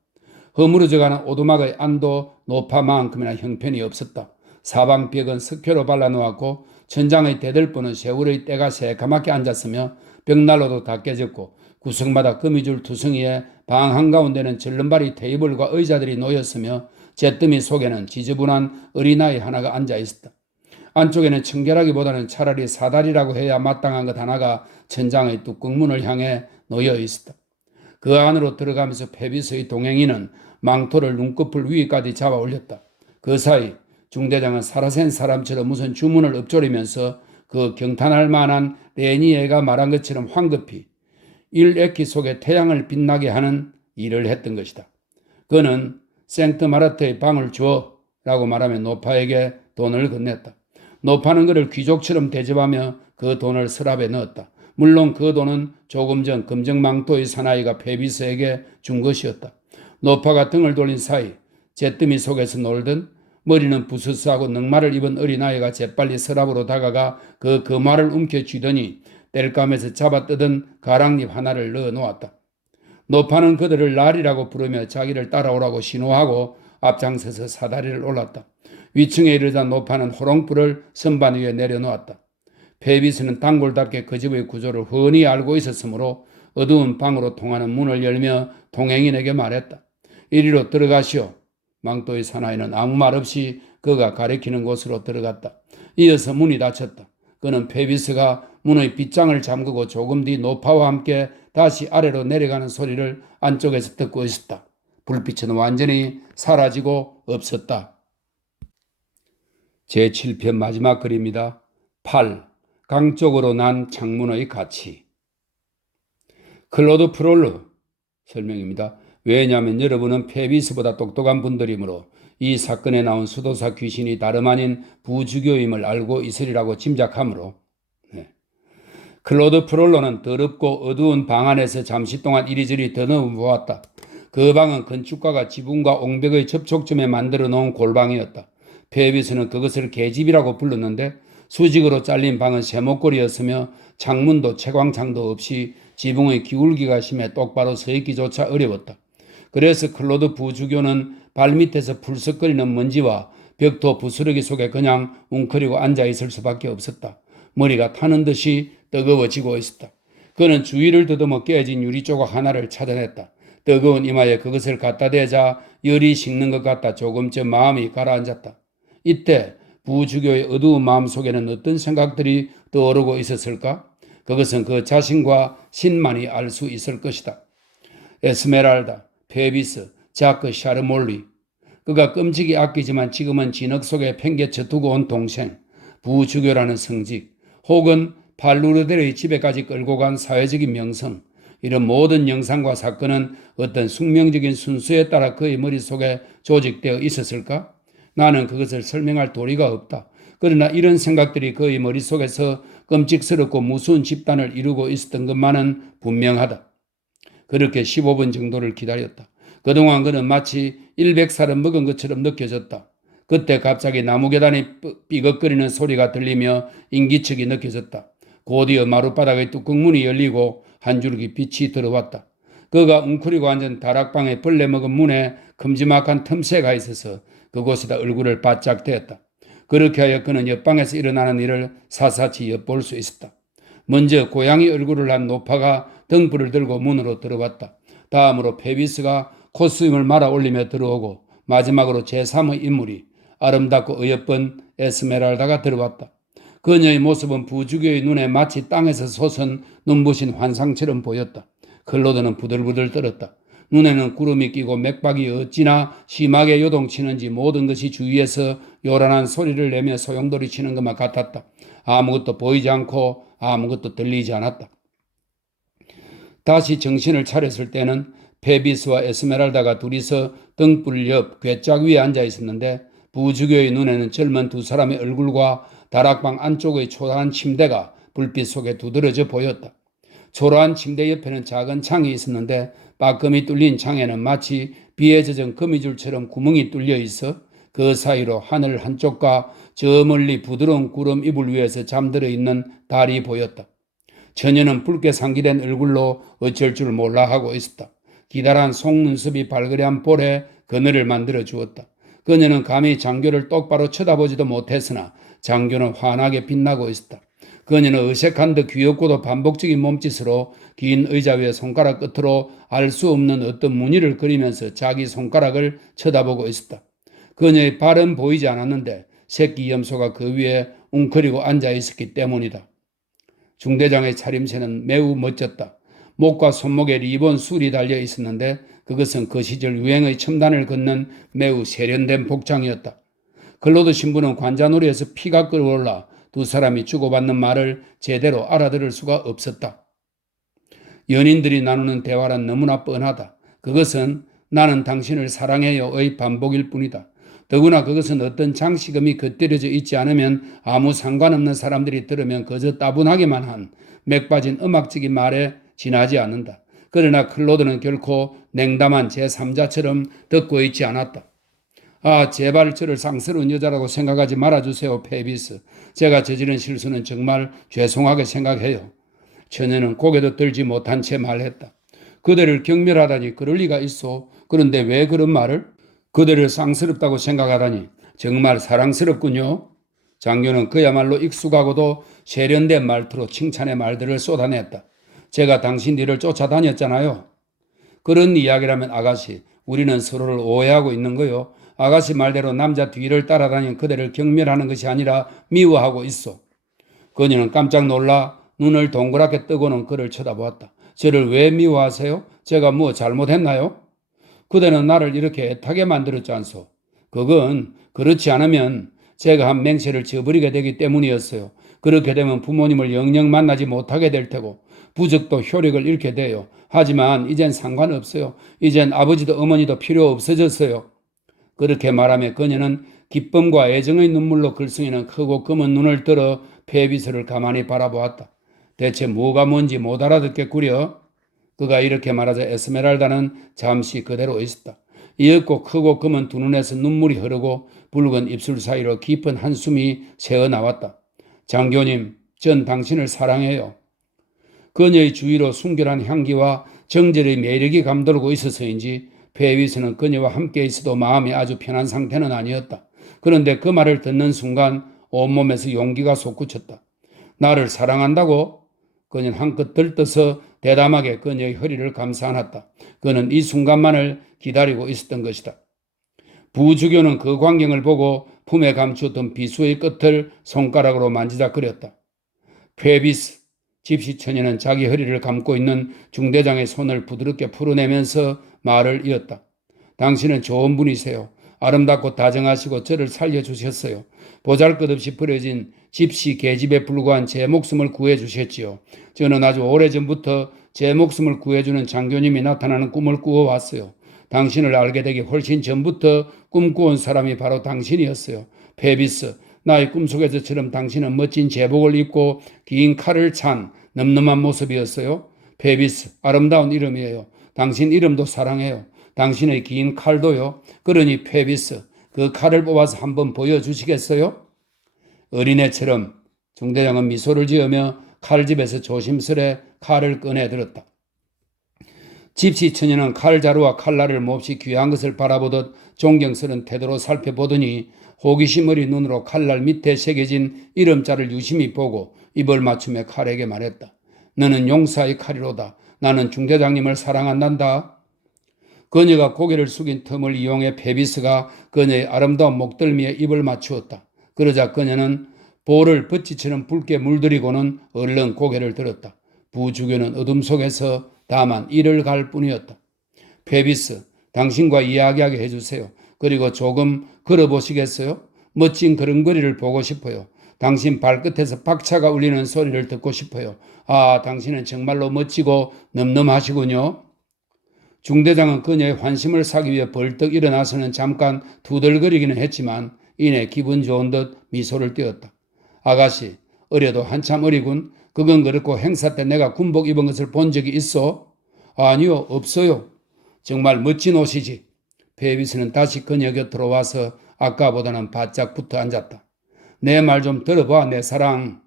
허물어져가는 오두막의 안도 노파만큼이나 형편이 없었다. 사방벽은 석회로 발라놓았고 천장의 대들보는 세월의 때가 새까맣게 앉았으며 벽난로도 다 깨졌고 구석마다 거미줄 투성이에 방 한가운데는 절름발이 테이블과 의자들이 놓였으며 잿더미 속에는 지저분한 어린아이 하나가 앉아 있었다. 안쪽에는 청결하기보다는 차라리 사다리라고 해야 마땅한 것 하나가 천장의 뚜껑문을 향해 놓여 있었다. 그 안으로 들어가면서 페비스의 동행인은 망토를 눈꺼풀 위까지 잡아 올렸다. 그 사이 중대장은 살아센 사람처럼 무슨 주문을 읊조리면서 그 경탄할 만한 레니에가 말한 것처럼 황급히 일엑기 속에 태양을 빛나게 하는 일을 했던 것이다. 그는 생트마르트의 방을 줘 라고 말하며 노파에게 돈을 건넸다. 노파는 그를 귀족처럼 대접하며 그 돈을 서랍에 넣었다. 물론 그 돈은 조금 전 검정망토의 사나이가 페비스에게 준 것이었다. 노파가 등을 돌린 사이 잿더미 속에서 놀던 머리는 부스스하고 넝마를 입은 어린아이가 재빨리 서랍으로 다가가 그 거마를 움켜쥐더니 땔감에서 잡아뜯은 가랑잎 하나를 넣어 놓았다. 노파는 그들을 날이라고 부르며 자기를 따라오라고 신호하고 앞장서서 사다리를 올랐다. 위층에 이르자 노파는 호롱불을 선반 위에 내려놓았다. 페비스는 단골답게 그 집의 구조를 훤히 알고 있었으므로 어두운 방으로 통하는 문을 열며 동행인에게 말했다. 이리로 들어가시오. 망토의 사나이는 아무 말 없이 그가 가리키는 곳으로 들어갔다. 이어서 문이 닫혔다. 그는 페비스가 문의 빗장을 잠그고 조금 뒤 노파와 함께 다시 아래로 내려가는 소리를 안쪽에서 듣고 있었다. 불빛은 완전히 사라지고 없었다. 제7편 마지막 글입니다. 8. 강 쪽으로 난 창문의 가치. 클로드 프롤로 설명입니다. 왜냐하면 여러분은 페비스보다 똑똑한 분들이므로 이 사건에 나온 수도사 귀신이 다름 아닌 부주교임을 알고 있으리라고 짐작하므로. 클로드 프롤로는 더럽고 어두운 방 안에서 잠시 동안 이리저리 더듬어보았다. 그 방은 건축가가 지붕과 옹벽의 접촉점에 만들어 놓은 골방이었다. 페비스는 그것을 계집이라고 불렀는데 수직으로 잘린 방은 세목골이었으며 창문도 채광창도 없이 지붕의 기울기가 심해 똑바로 서 있기조차 어려웠다. 그래서 클로드 부주교는 발밑에서 풀썩거리는 먼지와 벽토 부스러기 속에 그냥 웅크리고 앉아있을 수밖에 없었다. 머리가 타는 듯이 뜨거워지고 있었다. 그는 주위를 더듬어 깨진 유리 조각 하나를 찾아냈다. 뜨거운 이마에 그것을 갖다 대자 열이 식는 것 같다 조금쯤 마음이 가라앉았다. 이때 부주교의 어두운 마음속에는 어떤 생각들이 떠오르고 있었을까? 그것은 그 자신과 신만이 알 수 있을 것이다. 에스메랄다, 페비스, 자크 샤르몰리. 그가 끔찍이 아끼지만 지금은 진흙 속에 팽개쳐 두고 온 동생, 부주교라는 성직, 혹은 팔루르델의 집에까지 끌고 간 사회적인 명성, 이런 모든 영상과 사건은 어떤 숙명적인 순서에 따라 그의 머릿속에 조직되어 있었을까? 나는 그것을 설명할 도리가 없다. 그러나 이런 생각들이 그의 머릿속에서 끔찍스럽고 무서운 집단을 이루고 있었던 것만은 분명하다. 그렇게 15분 정도를 기다렸다. 그동안 그는 마치 100살은 먹은 것처럼 느껴졌다. 그때 갑자기 나무 계단이 삐걱거리는 소리가 들리며 인기척이 느껴졌다. 곧이어 마룻바닥의 뚜껑문이 열리고 한 줄기 빛이 들어왔다. 그가 웅크리고 앉은 다락방에 벌레 먹은 문에 큼지막한 틈새가 있어서 그곳에다 얼굴을 바짝 대었다. 그렇게 하여 그는 옆방에서 일어나는 일을 사사치 엿볼 수 있었다. 먼저 고양이 얼굴을 한 노파가 등불을 들고 문으로 들어왔다. 다음으로 페비스가 콧수염을 말아 올리며 들어오고 마지막으로 제3의 인물이 아름답고 어여쁜 에스메랄다가 들어왔다. 그녀의 모습은 부주교의 눈에 마치 땅에서 솟은 눈부신 환상처럼 보였다. 클로드는 부들부들 떨었다. 눈에는 구름이 끼고 맥박이 어찌나 심하게 요동치는지 모든 것이 주위에서 요란한 소리를 내며 소용돌이 치는 것만 같았다. 아무것도 보이지 않고 아무것도 들리지 않았다. 다시 정신을 차렸을 때는 페비스와 에스메랄다가 둘이서 등불 옆 괴짝 위에 앉아 있었는데 부주교의 눈에는 젊은 두 사람의 얼굴과 다락방 안쪽의 초라한 침대가 불빛 속에 두드러져 보였다. 초라한 침대 옆에는 작은 창이 있었는데 빠끔이 뚫린 창에는 마치 비에 젖은 거미줄처럼 구멍이 뚫려 있어 그 사이로 하늘 한쪽과 저 멀리 부드러운 구름 이불 위에서 잠들어 있는 달이 보였다. 처녀는 붉게 상기된 얼굴로 어쩔 줄 몰라 하고 있었다. 기다란 속눈썹이 발그레한 볼에 그늘을 만들어 주었다. 그녀는 감히 장교를 똑바로 쳐다보지도 못했으나 장교는 환하게 빛나고 있었다. 그녀는 어색한 듯 귀엽고도 반복적인 몸짓으로 긴 의자 위에 손가락 끝으로 알 수 없는 어떤 무늬를 그리면서 자기 손가락을 쳐다보고 있었다. 그녀의 발은 보이지 않았는데 새끼 염소가 그 위에 웅크리고 앉아 있었기 때문이다. 중대장의 차림새는 매우 멋졌다. 목과 손목에 리본 술이 달려 있었는데 그것은 그 시절 유행의 첨단을 걷는 매우 세련된 복장이었다. 클로드 신부는 관자놀이에서 피가 끓어올라 두 사람이 주고받는 말을 제대로 알아들을 수가 없었다. 연인들이 나누는 대화란 너무나 뻔하다. 그것은 나는 당신을 사랑해요의 반복일 뿐이다. 더구나 그것은 어떤 장식음이 곁들여져 있지 않으면 아무 상관없는 사람들이 들으면 그저 따분하게만 한 맥 빠진 음악적인 말에 지나지 않는다. 그러나 클로드는 결코 냉담한 제3자처럼 듣고 있지 않았다. 아, 제발 저를 쌍스러운 여자라고 생각하지 말아주세요, 페비스. 제가 저지른 실수는 정말 죄송하게 생각해요. 처녀는 고개도 들지 못한 채 말했다. 그대를 경멸하다니 그럴 리가 있어. 그런데 왜 그런 말을? 그대를 쌍스럽다고 생각하다니 정말 사랑스럽군요. 장교는 그야말로 익숙하고도 세련된 말투로 칭찬의 말들을 쏟아냈다. 제가 당신 뒤를 쫓아다녔잖아요. 그런 이야기라면 아가씨, 우리는 서로를 오해하고 있는 거요. 아가씨 말대로 남자 뒤를 따라다닌 그대를 경멸하는 것이 아니라 미워하고 있어. 그녀는 깜짝 놀라 눈을 동그랗게 뜨고는 그를 쳐다보았다. 저를 왜 미워하세요? 제가 뭐 잘못했나요? 그대는 나를 이렇게 애타게 만들었지 않소. 그건 그렇지 않으면 제가 한 맹세를 저버리게 되기 때문이었어요. 그렇게 되면 부모님을 영영 만나지 못하게 될 테고 부적도 효력을 잃게 돼요. 하지만 이젠 상관없어요. 이젠 아버지도 어머니도 필요 없어졌어요. 그렇게 말하며 그녀는 기쁨과 애정의 눈물로 글썽이는 크고 검은 눈을 들어 페비스를 가만히 바라보았다. 대체 뭐가 뭔지 못 알아듣겠구려. 그가 이렇게 말하자 에스메랄다는 잠시 그대로 있었다. 이윽고 크고 검은 두 눈에서 눈물이 흐르고 붉은 입술 사이로 깊은 한숨이 새어나왔다. 장교님, 전 당신을 사랑해요. 그녀의 주위로 순결한 향기와 정절의 매력이 감돌고 있어서인지 페비스는 그녀와 함께 있어도 마음이 아주 편한 상태는 아니었다. 그런데 그 말을 듣는 순간 온몸에서 용기가 솟구쳤다. 나를 사랑한다고? 그녀는 한껏 들떠서 대담하게 그녀의 허리를 감싸 안았다. 그는 이 순간만을 기다리고 있었던 것이다. 부주교는 그 광경을 보고 품에 감추었던 비수의 끝을 손가락으로 만지작거렸다. 페비스, 집시 처녀는 자기 허리를 감고 있는 중대장의 손을 부드럽게 풀어내면서 말을 이었다. 당신은 좋은 분이세요. 아름답고 다정하시고 저를 살려주셨어요. 보잘것없이 버려진 집시 계집에 불과한 제 목숨을 구해주셨지요. 저는 아주 오래전부터 제 목숨을 구해주는 장교님이 나타나는 꿈을 꾸어왔어요. 당신을 알게 되기 훨씬 전부터 꿈꾸온 사람이 바로 당신이었어요. 페비스, 나의 꿈속에서처럼 당신은 멋진 제복을 입고 긴 칼을 찬 늠름한 모습이었어요. 페비스, 아름다운 이름이에요. 당신 이름도 사랑해요. 당신의 긴 칼도요. 그러니 페비스, 그 칼을 뽑아서 한번 보여주시겠어요? 어린애처럼 중대장은 미소를 지으며 칼집에서 조심스레 칼을 꺼내 들었다. 집시 처녀는 칼자루와 칼날을 몹시 귀한 것을 바라보듯 존경스런 태도로 살펴보더니 호기심 어린 눈으로 칼날 밑에 새겨진 이름자를 유심히 보고 입을 맞추며 칼에게 말했다. 너는 용사의 칼이로다. 나는 중대장님을 사랑한단다. 그녀가 고개를 숙인 틈을 이용해 페비스가 그녀의 아름다운 목덜미에 입을 맞추었다. 그러자 그녀는 볼을 버치처럼 붉게 물들이고는 얼른 고개를 들었다. 부주교는 어둠 속에서 다만 이를 갈 뿐이었다. 페비스, 당신과 이야기하게 해주세요. 그리고 조금 걸어보시겠어요? 멋진 걸음걸이를 보고 싶어요. 당신 발끝에서 박차가 울리는 소리를 듣고 싶어요. 아, 당신은 정말로 멋지고 늠름하시군요. 중대장은 그녀의 환심을 사기 위해 벌떡 일어나서는 잠깐 투덜거리기는 했지만 이내 기분 좋은 듯 미소를 띄었다. 아가씨, 어려도 한참 어리군. 그건 그렇고 행사 때 내가 군복 입은 것을 본 적이 있어? 아니요, 없어요. 정말 멋진 옷이지. 페비스는 다시 그녀 곁으로 와서 아까보다는 바짝 붙어 앉았다. 내 말 좀 들어봐, 내 사랑.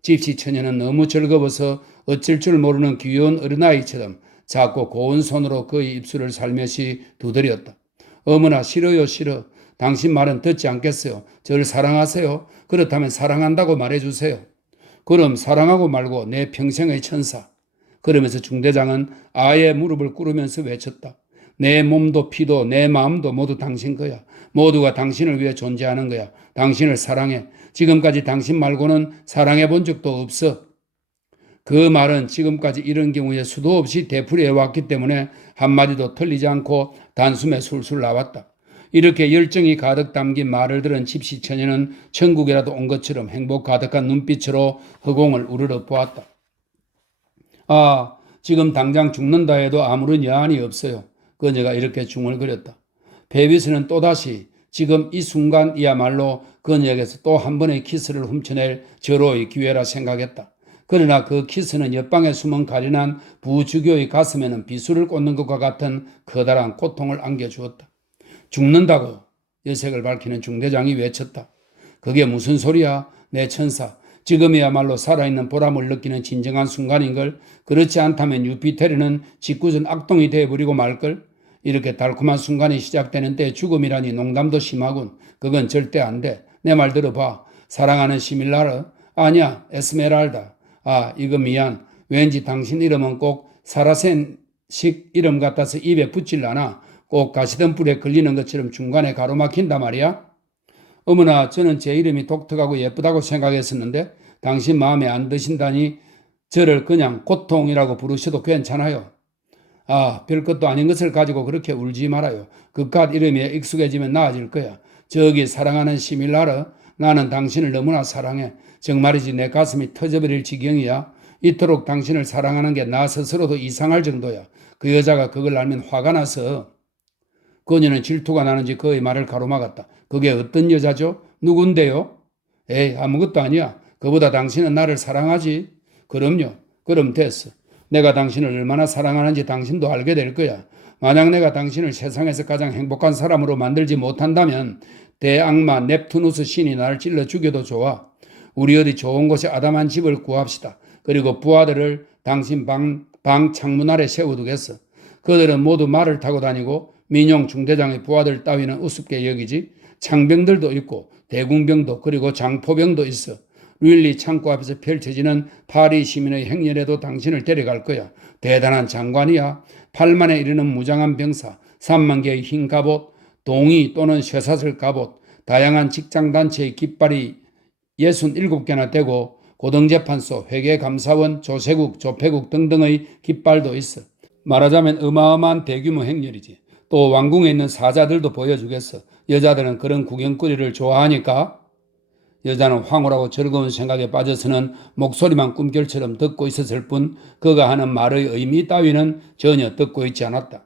집시 처녀는 너무 즐거워서 어쩔 줄 모르는 귀여운 어린아이처럼 작고 고운 손으로 그의 입술을 살며시 두드렸다. 어머나, 싫어요, 싫어. 당신 말은 듣지 않겠어요. 저를 사랑하세요. 그렇다면 사랑한다고 말해주세요. 그럼 사랑하고 말고 내 평생의 천사. 그러면서 중대장은 아예 무릎을 꿇으면서 외쳤다. 내 몸도 피도 내 마음도 모두 당신 거야. 모두가 당신을 위해 존재하는 거야. 당신을 사랑해. 지금까지 당신 말고는 사랑해 본 적도 없어. 그 말은 지금까지 이런 경우에 수도 없이 되풀이해 왔기 때문에 한마디도 틀리지 않고 단숨에 술술 나왔다. 이렇게 열정이 가득 담긴 말을 들은 집시 처녀는 천국이라도 온 것처럼 행복 가득한 눈빛으로 허공을 우러러 보았다. 아, 지금 당장 죽는다 해도 아무런 여한이 없어요. 그녀가 이렇게 중얼거렸다. 베비스는 또다시 지금 이 순간이야말로 그녀에게서 또 한 번의 키스를 훔쳐낼 절호의 기회라 생각했다. 그러나 그 키스는 옆방에 숨은 가련한 부주교의 가슴에는 비수를 꽂는 것과 같은 커다란 고통을 안겨주었다. 죽는다고 여색을 밝히는 중대장이 외쳤다. 그게 무슨 소리야, 내 천사. 지금이야말로 살아있는 보람을 느끼는 진정한 순간인걸. 그렇지 않다면 유피테르는 짓궂은 악동이 되어버리고 말걸. 이렇게 달콤한 순간이 시작되는 때 죽음이라니 농담도 심하군. 그건 절대 안 돼. 내 말 들어봐. 사랑하는 시밀라르? 아니야, 에스메랄다. 아, 이거 미안. 왠지 당신 이름은 꼭 사라센식 이름 같아서 입에 붙질라나. 꼭 가시던 뿔에 걸리는 것처럼 중간에 가로막힌단 말이야. 어머나, 저는 제 이름이 독특하고 예쁘다고 생각했었는데 당신 마음에 안 드신다니 저를 그냥 고통이라고 부르셔도 괜찮아요. 아, 별것도 아닌 것을 가지고 그렇게 울지 말아요. 그깟 이름에 익숙해지면 나아질 거야. 저기 사랑하는 시밀라르, 나는 당신을 너무나 사랑해. 정말이지 내 가슴이 터져버릴 지경이야. 이토록 당신을 사랑하는 게 나 스스로도 이상할 정도야. 그 여자가 그걸 알면 화가 나서. 그녀는 질투가 나는지 그의 말을 가로막았다. 그게 어떤 여자죠? 누군데요? 에이, 아무것도 아니야. 그보다 당신은 나를 사랑하지. 그럼요. 그럼 됐어. 내가 당신을 얼마나 사랑하는지 당신도 알게 될 거야. 만약 내가 당신을 세상에서 가장 행복한 사람으로 만들지 못한다면 대악마 넵투누스 신이 나를 찔러 죽여도 좋아. 우리 어디 좋은 곳에 아담한 집을 구합시다. 그리고 부하들을 당신 방 창문 아래 세워두겠어. 그들은 모두 말을 타고 다니고 민용 중대장의 부하들 따위는 우습게 여기지. 창병들도 있고 대궁병도 그리고 장포병도 있어. 릴리 창고 앞에서 펼쳐지는 파리 시민의 행렬에도 당신을 데려갈 거야. 대단한 장관이야. 8만에 이르는 무장한 병사, 3만 개의 흰 갑옷, 동의 또는 쇠사슬 갑옷, 다양한 직장단체의 깃발이 67개나 되고 고등재판소, 회계감사원, 조세국, 조폐국 등등의 깃발도 있어. 말하자면 어마어마한 대규모 행렬이지. 또 왕궁에 있는 사자들도 보여주겠어. 여자들은 그런 구경거리를 좋아하니까. 여자는 황홀하고 즐거운 생각에 빠져서는 목소리만 꿈결처럼 듣고 있었을 뿐 그가 하는 말의 의미 따위는 전혀 듣고 있지 않았다.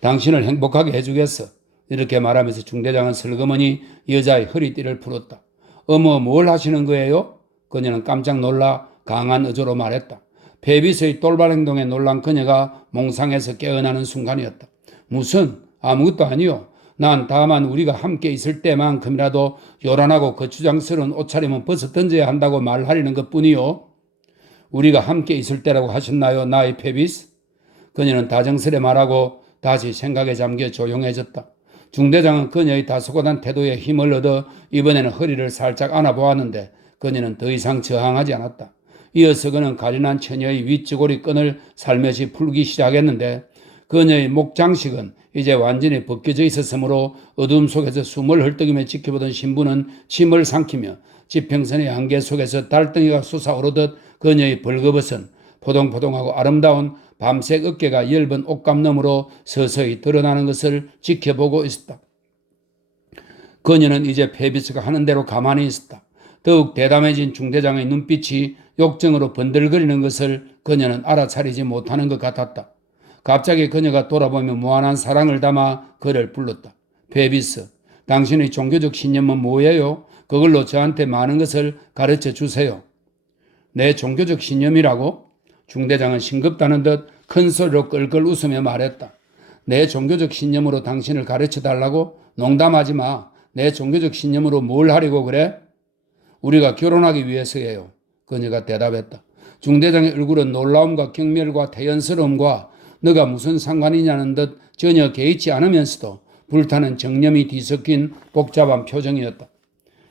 당신을 행복하게 해주겠어. 이렇게 말하면서 중대장은 슬그머니 여자의 허리띠를 풀었다. 어머, 뭘 하시는 거예요? 그녀는 깜짝 놀라 강한 어조로 말했다. 페비스의 똘발 행동에 놀란 그녀가 몽상에서 깨어나는 순간이었다. 무슨? 아무것도 아니요. 난 다만 우리가 함께 있을 때만큼이라도 요란하고 거추장스러운 옷차림은 벗어 던져야 한다고 말하려는 것뿐이요. 우리가 함께 있을 때라고 하셨나요, 나의 페비스? 그녀는 다정스레 말하고 다시 생각에 잠겨 조용해졌다. 중대장은 그녀의 다소곳한 태도에 힘을 얻어 이번에는 허리를 살짝 안아보았는데 그녀는 더 이상 저항하지 않았다. 이어서 그는 가련한 처녀의 윗지고리 끈을 살며시 풀기 시작했는데 그녀의 목장식은 이제 완전히 벗겨져 있었으므로 어둠 속에서 숨을 헐떡이며 지켜보던 신부는 침을 삼키며 지평선의 안개 속에서 달덩이가 솟아오르듯 그녀의 벌거벗은 포동포동하고 아름다운 밤색 어깨가 엷은 옷감 너머로 서서히 드러나는 것을 지켜보고 있었다. 그녀는 이제 페비스가 하는 대로 가만히 있었다. 더욱 대담해진 중대장의 눈빛이 욕정으로 번들거리는 것을 그녀는 알아차리지 못하는 것 같았다. 갑자기 그녀가 돌아보며 무한한 사랑을 담아 그를 불렀다. 페비스, 당신의 종교적 신념은 뭐예요? 그걸로 저한테 많은 것을 가르쳐 주세요. 내 종교적 신념이라고? 중대장은 싱겁다는 듯 큰 소리로 끌끌 웃으며 말했다. 내 종교적 신념으로 당신을 가르쳐 달라고? 농담하지 마. 내 종교적 신념으로 뭘 하려고 그래? 우리가 결혼하기 위해서예요. 그녀가 대답했다. 중대장의 얼굴은 놀라움과 경멸과 태연스러움과 너가 무슨 상관이냐는 듯 전혀 개의치 않으면서도 불타는 정념이 뒤섞인 복잡한 표정이었다.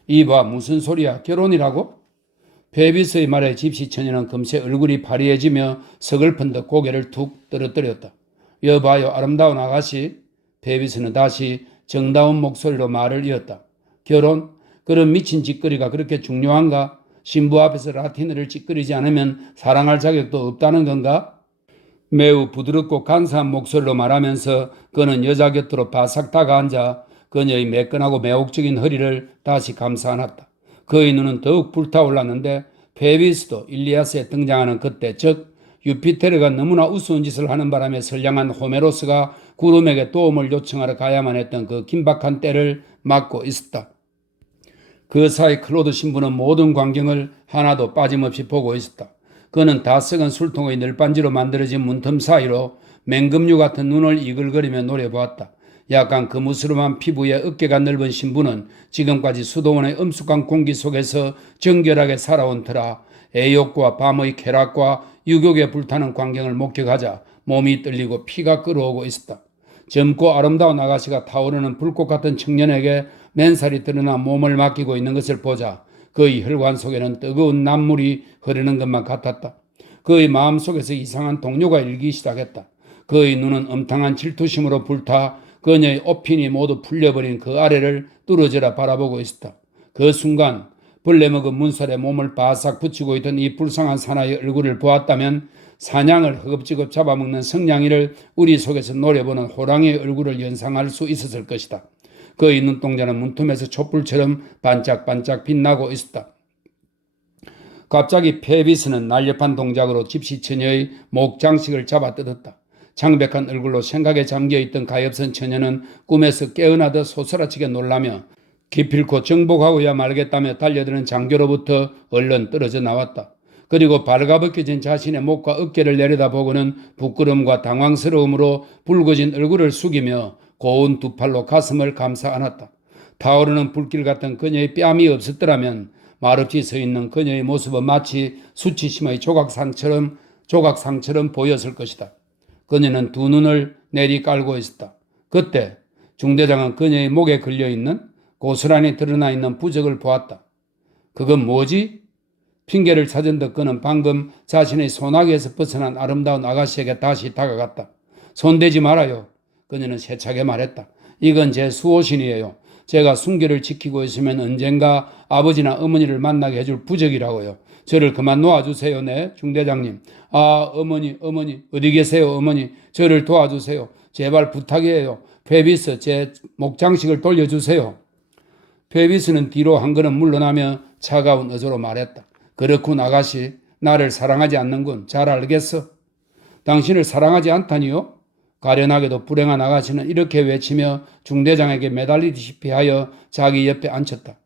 이봐, 무슨 소리야? 결혼이라고? 페비스의 말에 집시 처녀는 금세 얼굴이 파리해지며 서글픈 듯 고개를 툭 떨어뜨렸다. 여봐요, 아름다운 아가씨. 페비스는 다시 정다운 목소리로 말을 이었다. 결혼? 그런 미친 짓거리가 그렇게 중요한가? 신부 앞에서 라틴어를 찌끄리지 않으면 사랑할 자격도 없다는 건가? 매우 부드럽고 간사한 목소리로 말하면서 그는 여자 곁으로 바싹 다가앉아 그녀의 매끈하고 매혹적인 허리를 다시 감싸 안았다. 그의 눈은 더욱 불타올랐는데 페비스도 일리아스에 등장하는 그때, 즉 유피테르가 너무나 우스운 짓을 하는 바람에 선량한 호메로스가 구름에게 도움을 요청하러 가야만 했던 그 긴박한 때를 맞고 있었다. 그 사이 클로드 신부는 모든 광경을 하나도 빠짐없이 보고 있었다. 그는 다 썩은 술통의 늘반지로 만들어진 문틈 사이로 맹금류 같은 눈을 이글거리며 노려보았다. 약간 그무스름한 피부에 어깨가 넓은 신부는 지금까지 수도원의 엄숙한 공기 속에서 정결하게 살아온 터라 애욕과 밤의 쾌락과 유격에 불타는 광경을 목격하자 몸이 떨리고 피가 끓어오고 있었다. 젊고 아름다운 아가씨가 타오르는 불꽃 같은 청년에게 맨살이 드러나 몸을 맡기고 있는 것을 보자 그의 혈관 속에는 뜨거운 남물이 흐르는 것만 같았다. 그의 마음속에서 이상한 동요가 일기 시작했다. 그의 눈은 엄탕한 질투심으로 불타 그녀의 옷핀이 모두 풀려버린 그 아래를 뚫어져라 바라보고 있었다. 그 순간 벌레 먹은 문살에 몸을 바싹 붙이고 있던 이 불쌍한 사나이의 얼굴을 보았다면 사냥을 허겁지겁 잡아먹는 성냥이를 우리 속에서 노려보는 호랑이의 얼굴을 연상할 수 있었을 것이다. 그의 눈동자는 문틈에서 촛불처럼 반짝반짝 빛나고 있었다. 갑자기 페비스는 날렵한 동작으로 집시 처녀의 목 장식을 잡아 뜯었다. 창백한 얼굴로 생각에 잠겨있던 가엾은 처녀는 꿈에서 깨어나듯 소스라치게 놀라며 기필코 정복하고야 말겠다며 달려드는 장교로부터 얼른 떨어져 나왔다. 그리고 발가벗겨진 자신의 목과 어깨를 내려다보고는 부끄러움과 당황스러움으로 붉어진 얼굴을 숙이며 고운 두 팔로 가슴을 감싸 안았다. 타오르는 불길 같은 그녀의 뺨이 없었더라면 말없이 서 있는 그녀의 모습은 마치 수치심의 조각상처럼 보였을 것이다. 그녀는 두 눈을 내리 깔고 있었다. 그때 중대장은 그녀의 목에 걸려있는 고스란히 드러나 있는 부적을 보았다. 그건 뭐지? 핑계를 찾은 듯 그는 방금 자신의 소나기에서 벗어난 아름다운 아가씨에게 다시 다가갔다. 손대지 말아요. 그녀는 세차게 말했다. 이건 제 수호신이에요. 제가 순결을 지키고 있으면 언젠가 아버지나 어머니를 만나게 해줄 부적이라고요. 저를 그만 놓아주세요. 네, 중대장님. 아, 어머니, 어디 계세요, 어머니. 저를 도와주세요. 제발 부탁이에요. 페비스, 제 목장식을 돌려주세요. 페비스는 뒤로 한 걸음 물러나며 차가운 어조로 말했다. 그렇군, 아가씨. 나를 사랑하지 않는군. 잘 알겠어. 당신을 사랑하지 않다니요? 가련하게도 불행한 아가씨는 이렇게 외치며 중대장에게 매달리듯이 하여 자기 옆에 앉혔다.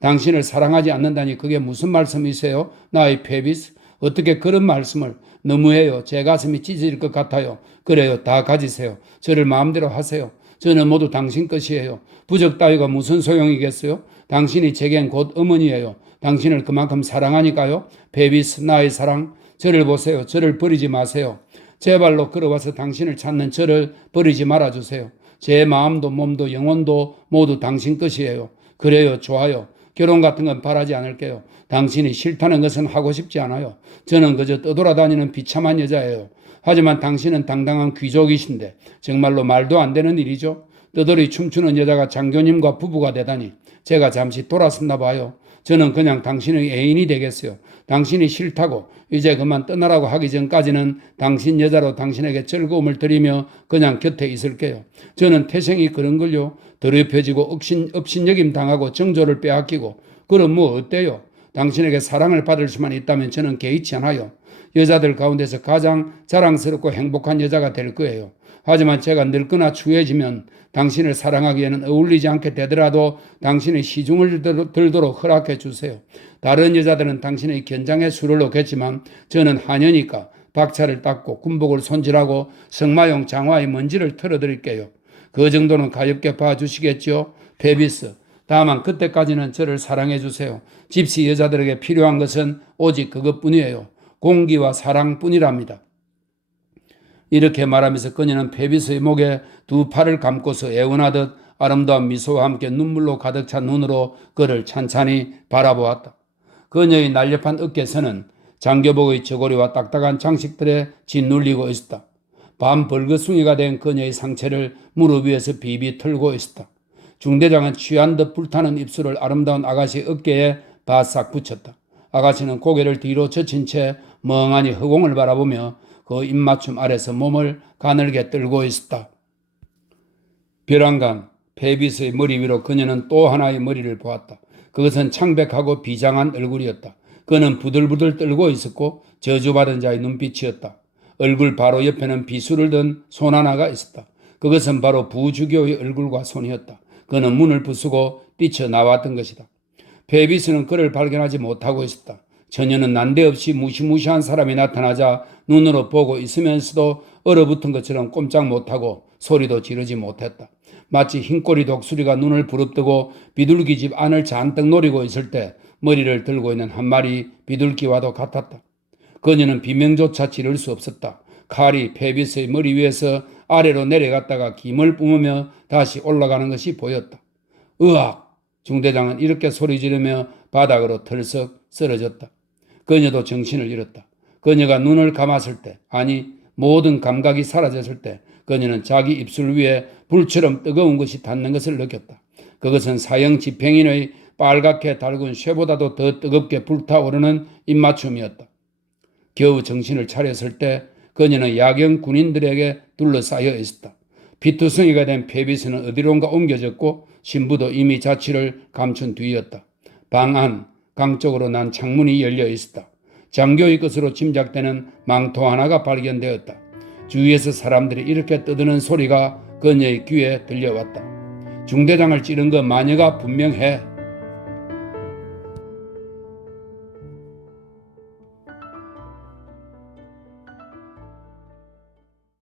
당신을 사랑하지 않는다니 그게 무슨 말씀이세요? 나의 페비스? 어떻게 그런 말씀을? 너무해요. 제 가슴이 찢어질 것 같아요. 그래요. 다 가지세요. 저를 마음대로 하세요. 저는 모두 당신 것이에요. 부적 따위가 무슨 소용이겠어요? 당신이 제겐 곧 어머니예요. 당신을 그만큼 사랑하니까요. 페비스, 나의 사랑. 저를 보세요. 저를 버리지 마세요. 제 발로 걸어와서 당신을 찾는 저를 버리지 말아주세요. 제 마음도 몸도 영혼도 모두 당신 것이에요. 그래요. 좋아요. 결혼 같은 건 바라지 않을게요. 당신이 싫다는 것은 하고 싶지 않아요. 저는 그저 떠돌아다니는 비참한 여자예요. 하지만 당신은 당당한 귀족이신데 정말로 말도 안 되는 일이죠. 떠돌이 춤추는 여자가 장교님과 부부가 되다니. 제가 잠시 돌아섰나 봐요. 저는 그냥 당신의 애인이 되겠어요. 당신이 싫다고 이제 그만 떠나라고 하기 전까지는 당신 여자로 당신에게 즐거움을 드리며 그냥 곁에 있을게요. 저는 태생이 그런 걸요. 더럽혀지고 업신여김 당하고 정조를 빼앗기고 그럼 뭐 어때요? 당신에게 사랑을 받을 수만 있다면 저는 개의치 않아요. 여자들 가운데서 가장 자랑스럽고 행복한 여자가 될 거예요. 하지만 제가 늙거나 추해지면 당신을 사랑하기에는 어울리지 않게 되더라도 당신의 시중을 들도록 허락해 주세요. 다른 여자들은 당신의 견장에 술을 넣겠지만 저는 하녀니까 박차를 닦고 군복을 손질하고 성마용 장화의 먼지를 털어드릴게요. 그 정도는 가볍게 봐주시겠죠? 베비스. 다만 그때까지는 저를 사랑해 주세요. 집시 여자들에게 필요한 것은 오직 그것뿐이에요. 공기와 사랑뿐이랍니다. 이렇게 말하면서 그녀는 베비스의 목에 두 팔을 감고서 애원하듯 아름다운 미소와 함께 눈물로 가득 찬 눈으로 그를 찬찬히 바라보았다. 그녀의 날렵한 어깨선은 장교복의 저고리와 딱딱한 장식들에 짓눌리고 있었다. 밤 벌거숭이가 된 그녀의 상체를 무릎 위에서 비비 털고 있었다. 중대장은 취한 듯 불타는 입술을 아름다운 아가씨 어깨에 바싹 붙였다. 아가씨는 고개를 뒤로 젖힌 채 멍하니 허공을 바라보며 그 입맞춤 아래서 몸을 가늘게 떨고 있었다. 벼랑간 베비스의 머리 위로 그녀는 또 하나의 머리를 보았다. 그것은 창백하고 비장한 얼굴이었다. 그는 부들부들 떨고 있었고 저주받은 자의 눈빛이었다. 얼굴 바로 옆에는 비수를 든 손 하나가 있었다. 그것은 바로 부주교의 얼굴과 손이었다. 그는 문을 부수고 뛰쳐나왔던 것이다. 베비스는 그를 발견하지 못하고 있었다. 처녀는 난데없이 무시무시한 사람이 나타나자 눈으로 보고 있으면서도 얼어붙은 것처럼 꼼짝 못하고 소리도 지르지 못했다. 마치 흰꼬리 독수리가 눈을 부릅뜨고 비둘기집 안을 잔뜩 노리고 있을 때 머리를 들고 있는 한 마리 비둘기와도 같았다. 그녀는 비명조차 지를 수 없었다. 칼이 베비스의 머리 위에서 아래로 내려갔다가 김을 뿜으며 다시 올라가는 것이 보였다. 으악! 중대장은 이렇게 소리 지르며 바닥으로 털썩 쓰러졌다. 그녀도 정신을 잃었다. 그녀가 눈을 감았을 때, 아니 모든 감각이 사라졌을 때 그녀는 자기 입술 위에 불처럼 뜨거운 것이 닿는 것을 느꼈다. 그것은 사형 집행인의 빨갛게 달군 쇠보다도 더 뜨겁게 불타오르는 입맞춤이었다. 겨우 정신을 차렸을 때 그녀는 야경 군인들에게 둘러싸여 있었다. 피투성이가 된 페비스는 어디론가 옮겨졌고 신부도 이미 자취를 감춘 뒤였다. 방 안, 강 쪽으로 난 창문이 열려 있었다. 장교의 것으로 짐작되는 망토 하나가 발견되었다. 주위에서 사람들이 이렇게 떠드는 소리가 그녀의 귀에 들려왔다. 중대장을 찌른 그 마녀가 분명해.